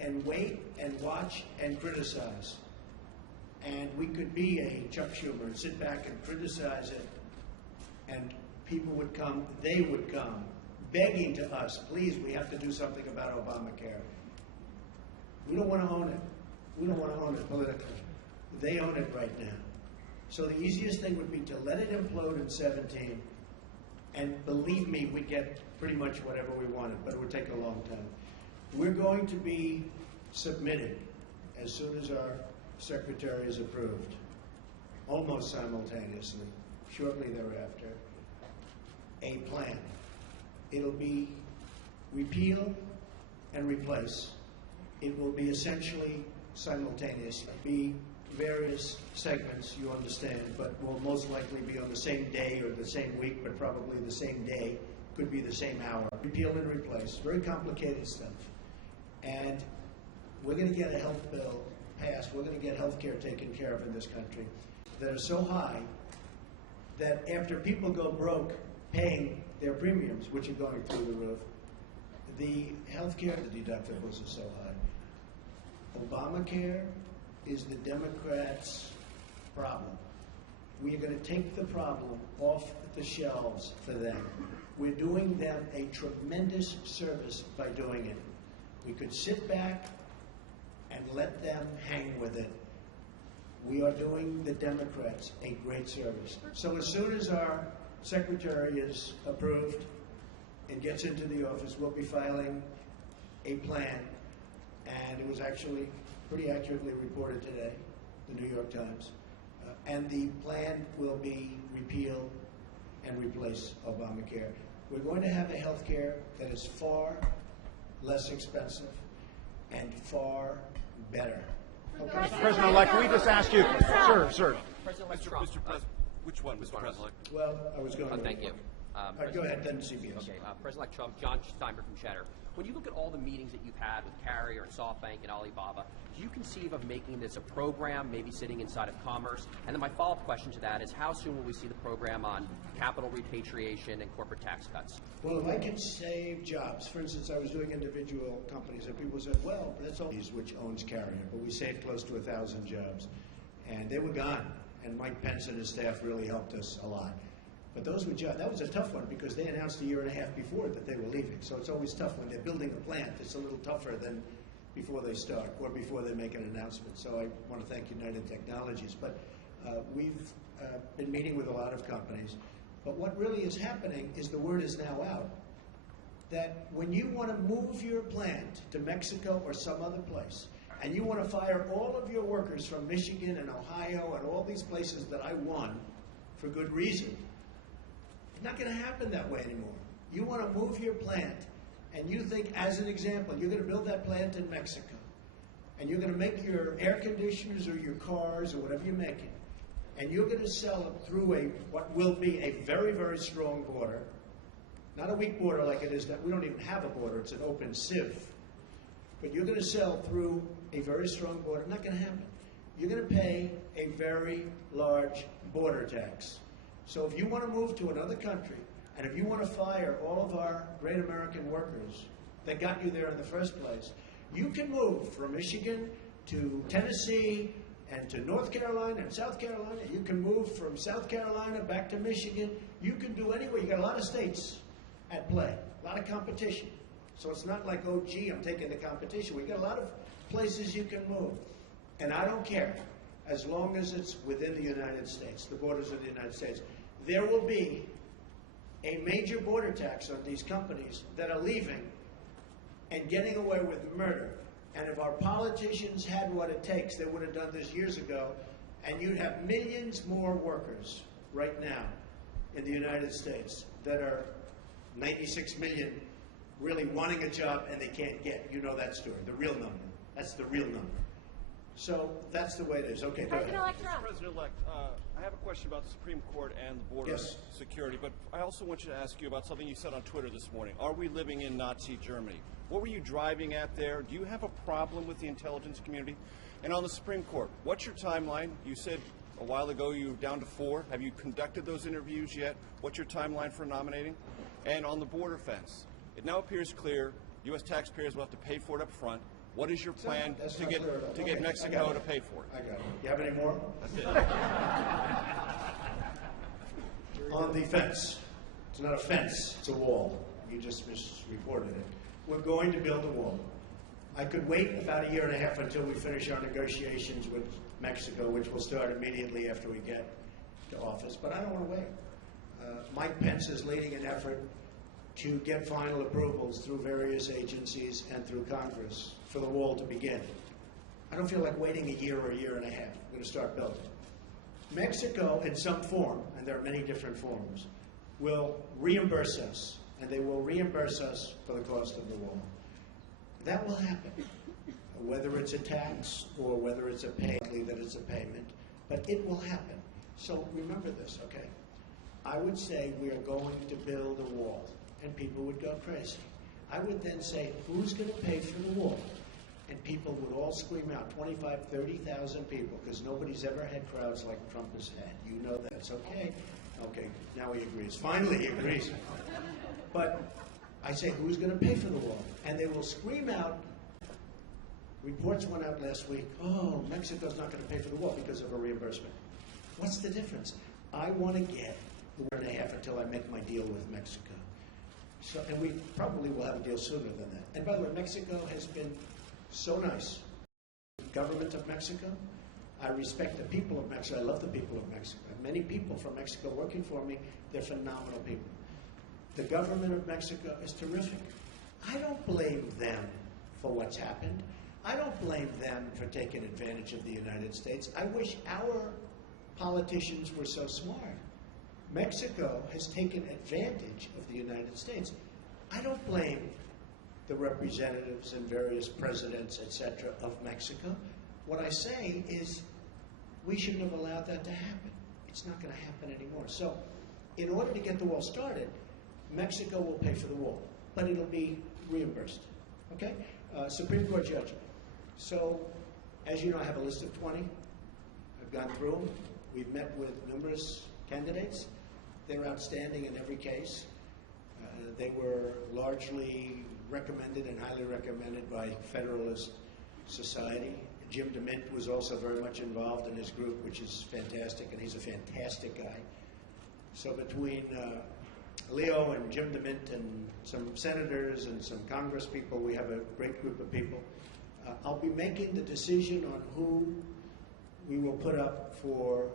and wait and watch and criticize. And we could be a Chuck Schumer and sit back and criticize it, and people would come, they would come, begging to us, please, we have to do something about Obamacare. We don't want to own it. We don't want to own it politically. They own it right now. So the easiest thing would be to let it implode in 17, and believe me, we'd get pretty much whatever we wanted, but it would take a long time. We're going to be submitting, as soon as our secretary is approved, almost simultaneously, shortly thereafter, a plan. It'll be repeal and replace. It will be essentially simultaneously. Be various segments, you understand, but will most likely be on the same day or the same week, but probably the same day, could be the same hour. Repeal and replace. Very complicated stuff. And we're going to get a health bill passed. We're going to get health care taken care of in this country that are so high that after people go broke paying their premiums, which are going through the roof, the health care, the deductibles are so high. Obamacare is the Democrats' problem. We are going to take the problem off the shelves for them. We're doing them a tremendous service by doing it. We could sit back and let them hang with it. We are doing the Democrats a great service. So as soon as our secretary is approved and gets into the office, we'll be filing a plan. And it was actually pretty accurately reported today, the New York Times. And the plan will be repeal and replace Obamacare. We're going to have a health care that is far less expensive and far better. President-elect, can we just ask you, sir. President-elect Trump. Mr. President, which one, Mr. President? Well, I was going to... Thank you. Go ahead, then CBS. Okay, President-elect Trump, John Steinberg from Chatter. When you look at all the meetings that you've had with Carrier and SoftBank and Alibaba, do you conceive of making this a program, maybe sitting inside of Commerce? And then my follow-up question to that is, how soon will we see the program on capital repatriation and corporate tax cuts? Well, if I can save jobs, for instance, I was doing individual companies, and people said, well, that's all which owns Carrier, but we saved close to 1,000 jobs. And they were gone, and Mike Pence and his staff really helped us a lot. But those were jobs. That was a tough one because they announced a year and a half before that they were leaving. So it's always tough when they're building a plant. It's a little tougher than before they start or before they make an announcement. So I want to thank United Technologies. But we've been meeting with a lot of companies. But what really is happening is the word is now out that when you want to move your plant to Mexico or some other place, and you want to fire all of your workers from Michigan and Ohio and all these places that I won for good reason, it's not going to happen that way anymore. You want to move your plant, and you think, as an example, you're going to build that plant in Mexico, and you're going to make your air conditioners or your cars or whatever you're making, and you're going to sell them through what will be a very, very strong border, not a weak border like it is that we don't even have a border, it's an open sieve. But you're going to sell through a very strong border. Not going to happen. You're going to pay a very large border tax. So if you want to move to another country, and if you want to fire all of our great American workers that got you there in the first place, you can move from Michigan to Tennessee and to North Carolina and South Carolina. You can move from South Carolina back to Michigan. You can do anywhere. You got a lot of states at play, a lot of competition. So it's not like, oh, gee, I'm taking the competition. We got a lot of places you can move. And I don't care, as long as it's within the United States, the borders of the United States. There will be a major border tax on these companies that are leaving and getting away with murder. And if our politicians had what it takes, they would have done this years ago, and you'd have millions more workers right now in the United States that are 96 million really wanting a job and they can't get. You know that story, the real number. That's the real number. So that's the way it is. Okay, go ahead. President-elect, I have a question about the Supreme Court and the border security, but I also want you to ask you about something you said on Twitter this morning. Are we living in Nazi Germany? What were you driving at there? Do you have a problem with the intelligence community? And on the Supreme Court, what's your timeline? You said a while ago you were down to 4. Have you conducted those interviews yet? What's your timeline for nominating? And on the border fence, it now appears clear U.S. taxpayers will have to pay for it up front. What is your plan to get Mexico to pay for it? I got it. You have any more? That's it. On the fence. It's not a fence, it's a wall. You just misreported it. We're going to build a wall. I could wait about a year and a half until we finish our negotiations with Mexico, which will start immediately after we get to office, but I don't want to wait. Mike Pence is leading an effort to get final approvals through various agencies and through Congress for the wall to begin. I don't feel like waiting a year or a year and a half. We're going to start building. Mexico, in some form, and there are many different forms, will reimburse us, and they will reimburse us for the cost of the wall. That will happen, whether it's a tax or whether it's a payment, that it's a payment, but it will happen. So remember this, okay? I would say we are going to build a wall, and people would go crazy. I would then say, who's going to pay for the wall? And people would all scream out, 25,000, 30,000 people, because nobody's ever had crowds like Trump has had. You know that's okay. Okay, now he agrees. Finally, he agrees. But I say, who's going to pay for the wall? And they will scream out. Reports went out last week, oh, Mexico's not going to pay for the wall because of a reimbursement. What's the difference? I want to get a year and a half until I make my deal with Mexico. So, and we probably will have a deal sooner than that. And by the way, Mexico has been so nice. The government of Mexico, I respect the people of Mexico. I love the people of Mexico. I have many people from Mexico working for me. They're phenomenal people. The government of Mexico is terrific. I don't blame them for what's happened. I don't blame them for taking advantage of the United States. I wish our politicians were so smart. Mexico has taken advantage of the United States. I don't blame the representatives and various presidents, etc., of Mexico. What I say is we shouldn't have allowed that to happen. It's not going to happen anymore. So in order to get the wall started, Mexico will pay for the wall. but it'll be reimbursed. Okay? Supreme Court judgment. So, as you know, I have a list of 20. I've gone through them. We've met with numerous candidates. They're outstanding in every case. They were largely recommended and highly recommended by Federalist Society. Jim DeMint was also very much involved in his group, which is fantastic, and he's a fantastic guy. So between Leo and Jim DeMint and some senators and some Congress people, we have a great group of people. I'll be making the decision on who we will put up for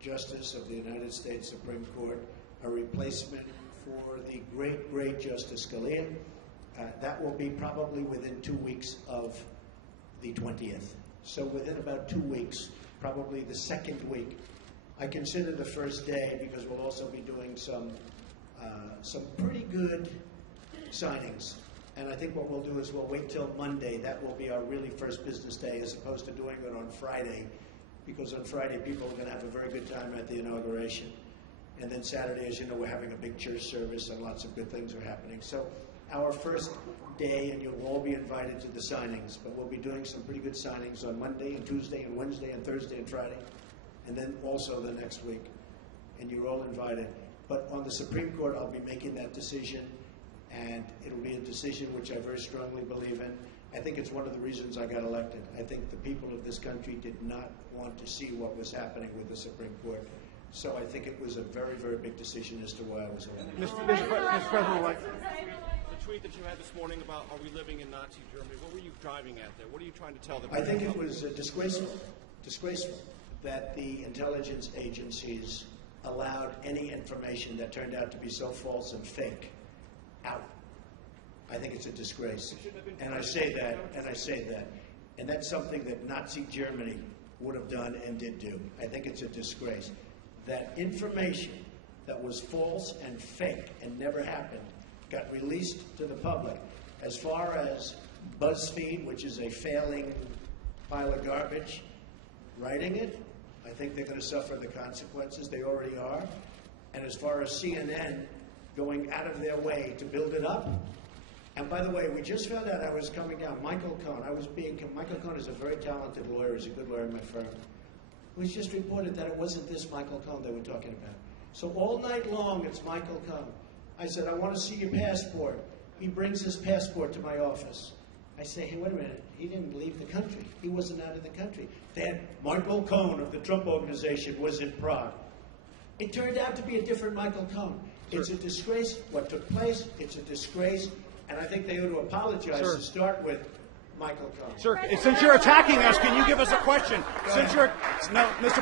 Justice of the United States Supreme Court, a replacement for the great, great Justice Scalia. That will be probably within 2 weeks of the 20th. So within about 2 weeks, probably the second week. I consider the first day because we'll also be doing some pretty good signings. And I think what we'll do is we'll wait till Monday. That will be our really first business day as opposed to doing it on Friday, because on Friday people are going to have a very good time at the inauguration. And then Saturday, as you know, we're having a big church service and lots of good things are happening. So our first day, and you'll all be invited to the signings, but we'll be doing some pretty good signings on Monday and Tuesday and Wednesday and Thursday and Friday, and then also the next week. And you're all invited. But on the Supreme Court, I'll be making that decision, and it'll be a decision which I very strongly believe in. I think it's one of the reasons I got elected. I think the people of this country did not want to see what was happening with the Supreme Court. So I think it was a very, very big decision as to why I was elected. Mr. President, the tweet that you had this morning about are we living in Nazi Germany, what were you driving at there? What are you trying to tell the people? I think it was disgraceful that the intelligence agencies allowed any information that turned out to be so false and fake out. I think it's a disgrace. And I say that. And that's something that Nazi Germany would have done and did do. I think it's a disgrace. That information that was false and fake and never happened got released to the public. As far as BuzzFeed, which is a failing pile of garbage, writing it, I think they're going to suffer the consequences. They already are. And as far as CNN going out of their way to build it up, and by the way, we just found out I was coming down. Michael Cohen, Michael Cohen is a very talented lawyer. He's a good lawyer in my firm. It was just reported that it wasn't this Michael Cohen they were talking about. So all night long, it's Michael Cohen. I said, I want to see your passport. He brings his passport to my office. I say, hey, wait a minute. He didn't leave the country. He wasn't out of the country. Then Michael Cohen of the Trump Organization was in Prague. It turned out to be a different Michael Cohen. It's a disgrace what took place. It's a disgrace. And I think they ought to apologize to start with Michael Cohen. Sir, since you're attacking us, can you give us a question? Mr.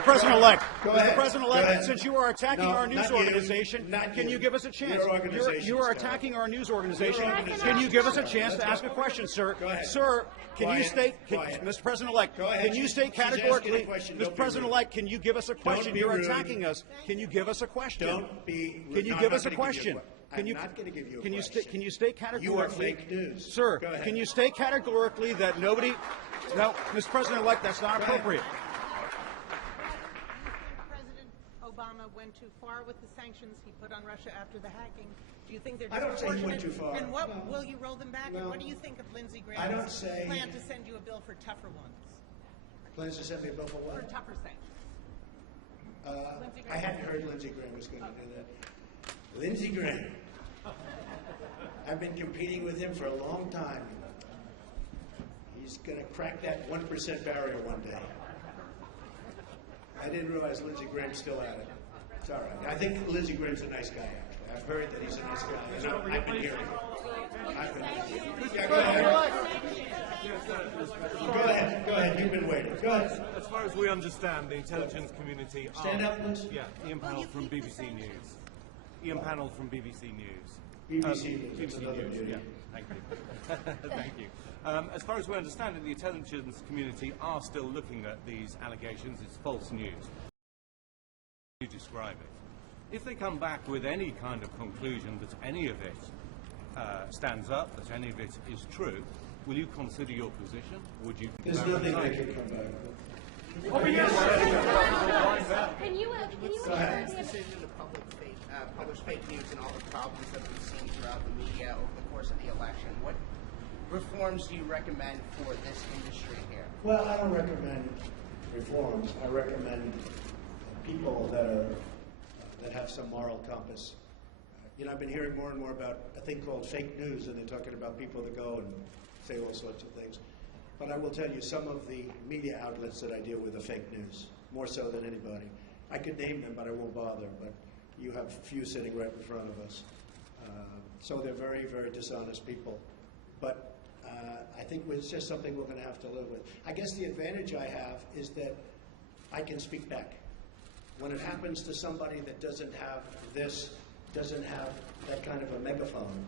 President-elect. Mr. President-elect, since you are attacking our news organization, can you give us a chance? You are attacking our news organization. Can you give us a chance to ask a question, sir? Sir, can you state, Mr. President-elect, can you state categorically, Mr. President-elect, can you give us a question? You're attacking us. Can you give us a question? Can you give us a question? I'm not going to give you a question. Can you state categorically? You are fake news. Sir, can you state categorically that nobody... No, Mr. President-elect, that's not appropriate. President Obama went too far with the sanctions he put on Russia after the hacking. Do you think they're I don't say he went too far. And what will you roll them back? And what do you think of Lindsey Graham's plan to send you a bill for tougher ones? Plans to send me a bill for what? For tougher sanctions. I hadn't heard Lindsey Graham was going to do that. Lindsey Graham. I've been competing with him for a long time. He's going to crack that 1% barrier one day. I didn't realize Lindsey Graham's still at it. It's all right. I think Lindsey Graham's a nice guy, actually. I've heard that he's a nice guy. And I've been hearing it. Yeah, go ahead. Go ahead. You've been waiting. Go ahead. As far as we understand, the intelligence community are... Stand up, please. Yeah, Ian Panel from BBC News. Ian Panel from BBC News. BBC News, yeah, thank you. Thank you. As far as we understand it, the intelligence community are still looking at these allegations. It's false news. You describe it. If they come back with any kind of conclusion that any of it stands up, that any of it is true, will you consider your position? Would you? There's nothing they can come back with. Can you Go ahead. decision to publish fake news and all the problems that we've seen throughout the media over the course of the election, what reforms do you recommend for this industry here? Well, I don't recommend reforms. I recommend people that have some moral compass. You know, I've been hearing more and more about a thing called fake news, and they're talking about people that go and say all sorts of things. But I will tell you, some of the media outlets that I deal with are fake news, more so than anybody. I could name them, but I won't bother. But you have a few sitting right in front of us. So they're very, very dishonest people. But I think it's just something we're going to have to live with. I guess the advantage I have is that I can speak back. When it happens to somebody that doesn't have this, doesn't have that kind of a megaphone,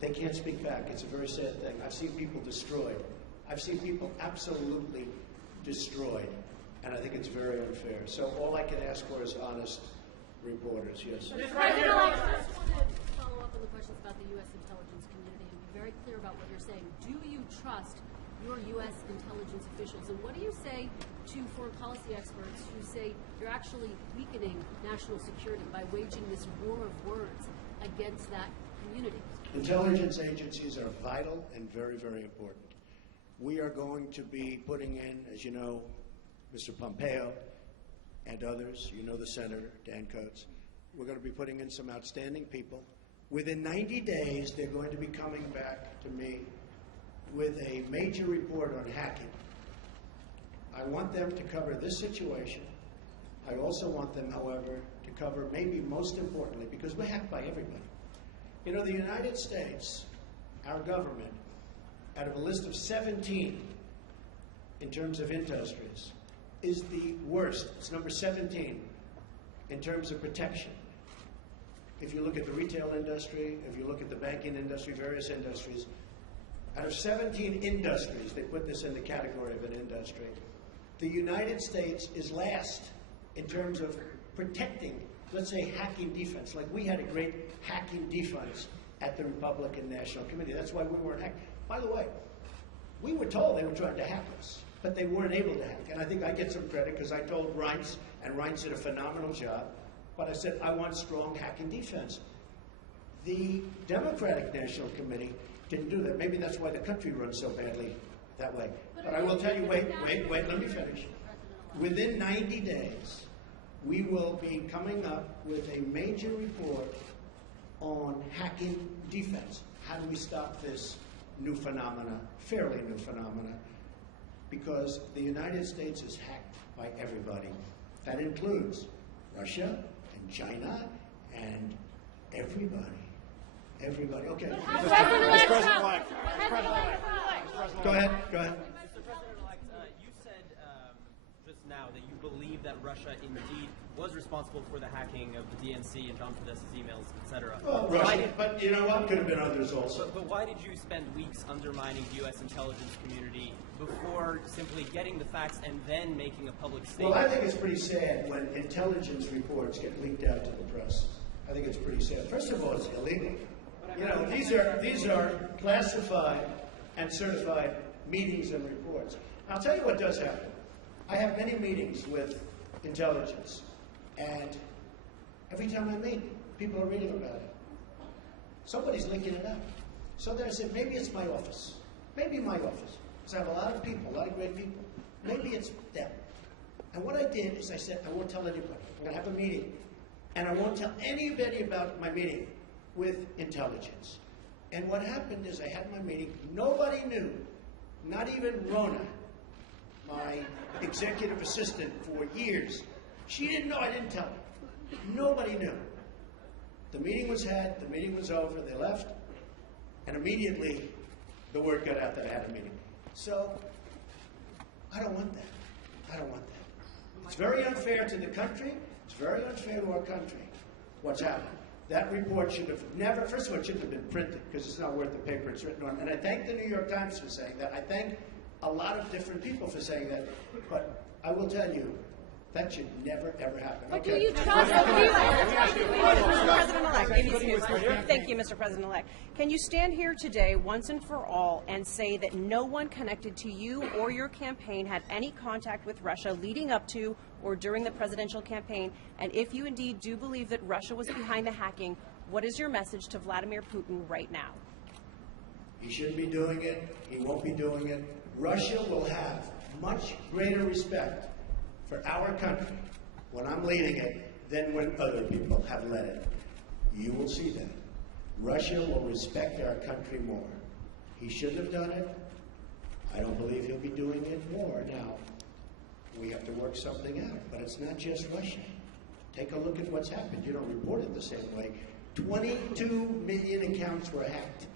they can't speak back. It's a very sad thing. I've seen people destroyed. I've seen people absolutely destroyed. And I think it's very unfair. So all I can ask for is honest reporters, yes. I just want to follow up on the questions about the U.S. intelligence community and be very clear about what you're saying. Do you trust your U.S. intelligence officials? And what do you say to foreign policy experts who say you're actually weakening national security by waging this war of words against that community? Intelligence agencies are vital and very, very important. We are going to be putting in, as you know, Mr. Pompeo and others, you know the Senator, Dan Coates, we're going to be putting in some outstanding people. Within 90 days, they're going to be coming back to me with a major report on hacking. I want them to cover this situation. I also want them, however, to cover maybe most importantly, because we're hacked by everybody. You know, the United States, our government, out of a list of 17 in terms of industries, is the worst. It's number 17 in terms of protection. If you look at the retail industry, if you look at the banking industry, various industries, out of 17 industries, they put this in the category of an industry. The United States is last in terms of protecting, let's say, hacking defense. Like we had a great hacking defense at the Republican National Committee. That's why we weren't hacked. By the way, we were told they were trying to hack us, but they weren't able to hack. And I think I get some credit because I told Reince, and Reince did a phenomenal job, but I said, I want strong hacking defense. The Democratic National Committee didn't do that. Maybe that's why the country runs so badly that way. But I will tell you, wait, let me finish. Within 90 days, we will be coming up with a major report on hacking defense. How do we stop this new phenomena, fairly new phenomena? Because the United States is hacked by everybody. That includes Russia and China and everybody. Everybody. Okay. Mr. President-elect. Go ahead. Mr. President-elect, you said just now that you believe that Russia indeed was responsible for the hacking of the DNC and John Podesta's emails, etc. Well, Russia, but you know what? Could have been others also. But why did you spend weeks undermining the U.S. intelligence community before simply getting the facts and then making a public statement? Well, I think it's pretty sad when intelligence reports get leaked out to the press. I think it's pretty sad. First of all, it's illegal. You know, these are classified and certified meetings and reports. I'll tell you what does happen. I have many meetings with intelligence, and every time I meet, people are reading about it. Somebody's linking it up. So then I said, maybe it's my office. Maybe my office. Because I have a lot of people, a lot of great people. Maybe it's them. And what I did is I said, I won't tell anybody. I'm going to have a meeting. And I won't tell anybody about my meeting with intelligence. And what happened is I had my meeting. Nobody knew, not even Rona, my executive assistant for years. She didn't know, I didn't tell her. Nobody knew. The meeting was had, the meeting was over, they left, and immediately the word got out that I had a meeting. So, I don't want that. I don't want that. It's very unfair to the country. It's very unfair to our country. What's happened? That report should have never, first of all, it shouldn't have been printed because it's not worth the paper it's written on. And I thank the New York Times for saying that. I thank a lot of different people for saying that. But I will tell you, That should never, ever happen. But Okay. do you trust Thank you, Mr. President-elect. Can you stand here today, once and for all, and say that no one connected to you or your campaign had any contact with Russia leading up to or during the presidential campaign? And if you indeed do believe that Russia was behind the hacking, what is your message to Vladimir Putin right now? He shouldn't be doing it. He won't be doing it. Russia will have much greater respect for our country when I'm leading it than when other people have led it. You will see that. Russia will respect our country more. He shouldn't have done it. I don't believe he'll be doing it more. Now, we have to work something out, but it's not just Russia. Take a look at what's happened. You don't report it the same way. 22 million accounts were hacked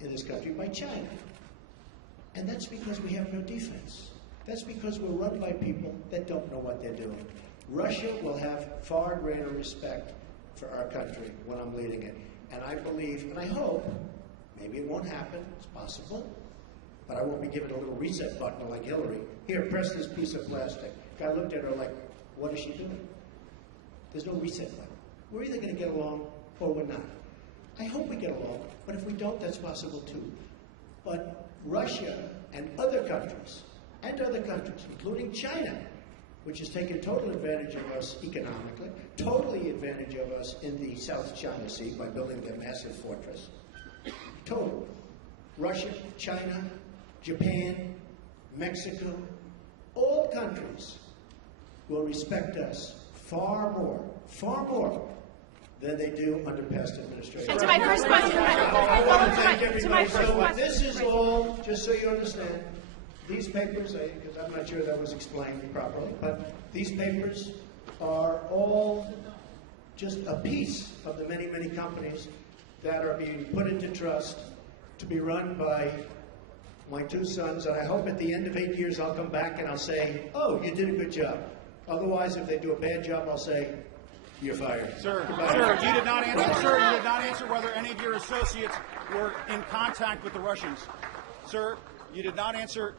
in this country by China. And that's because we have no defense. That's because we're run by people that don't know what they're doing. Russia will have far greater respect for our country when I'm leading it. And I believe, and I hope, maybe it won't happen, it's possible, but I won't be given a little reset button like Hillary. Here, press this piece of plastic. Guy looked at her like, what is she doing? There's no reset button. We're either going to get along or we're not. I hope we get along, but if we don't, that's possible too. But Russia and other countries, including China, which has taken total advantage of us economically, totally advantage of us in the South China Sea by building their massive fortress. Total. Russia, China, Japan, Mexico, all countries will respect us far more than they do under past administrations. And to my first question, This is all, just so you understand, these papers, because I'm not sure that was explained properly, but these papers are all just a piece of the many, many companies that are being put into trust to be run by my two sons, and I hope at the end of 8 years I'll come back and I'll say, oh, you did a good job. Otherwise, if they do a bad job, I'll say, you're fired. Sir, you did not answer whether any of your associates were in contact with the Russians. Sir, you did not answer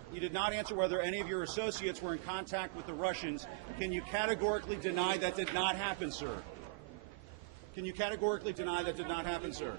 whether any of your associates were in contact with the Russians. Can you categorically deny that did not happen, sir? Can you categorically deny that did not happen, sir?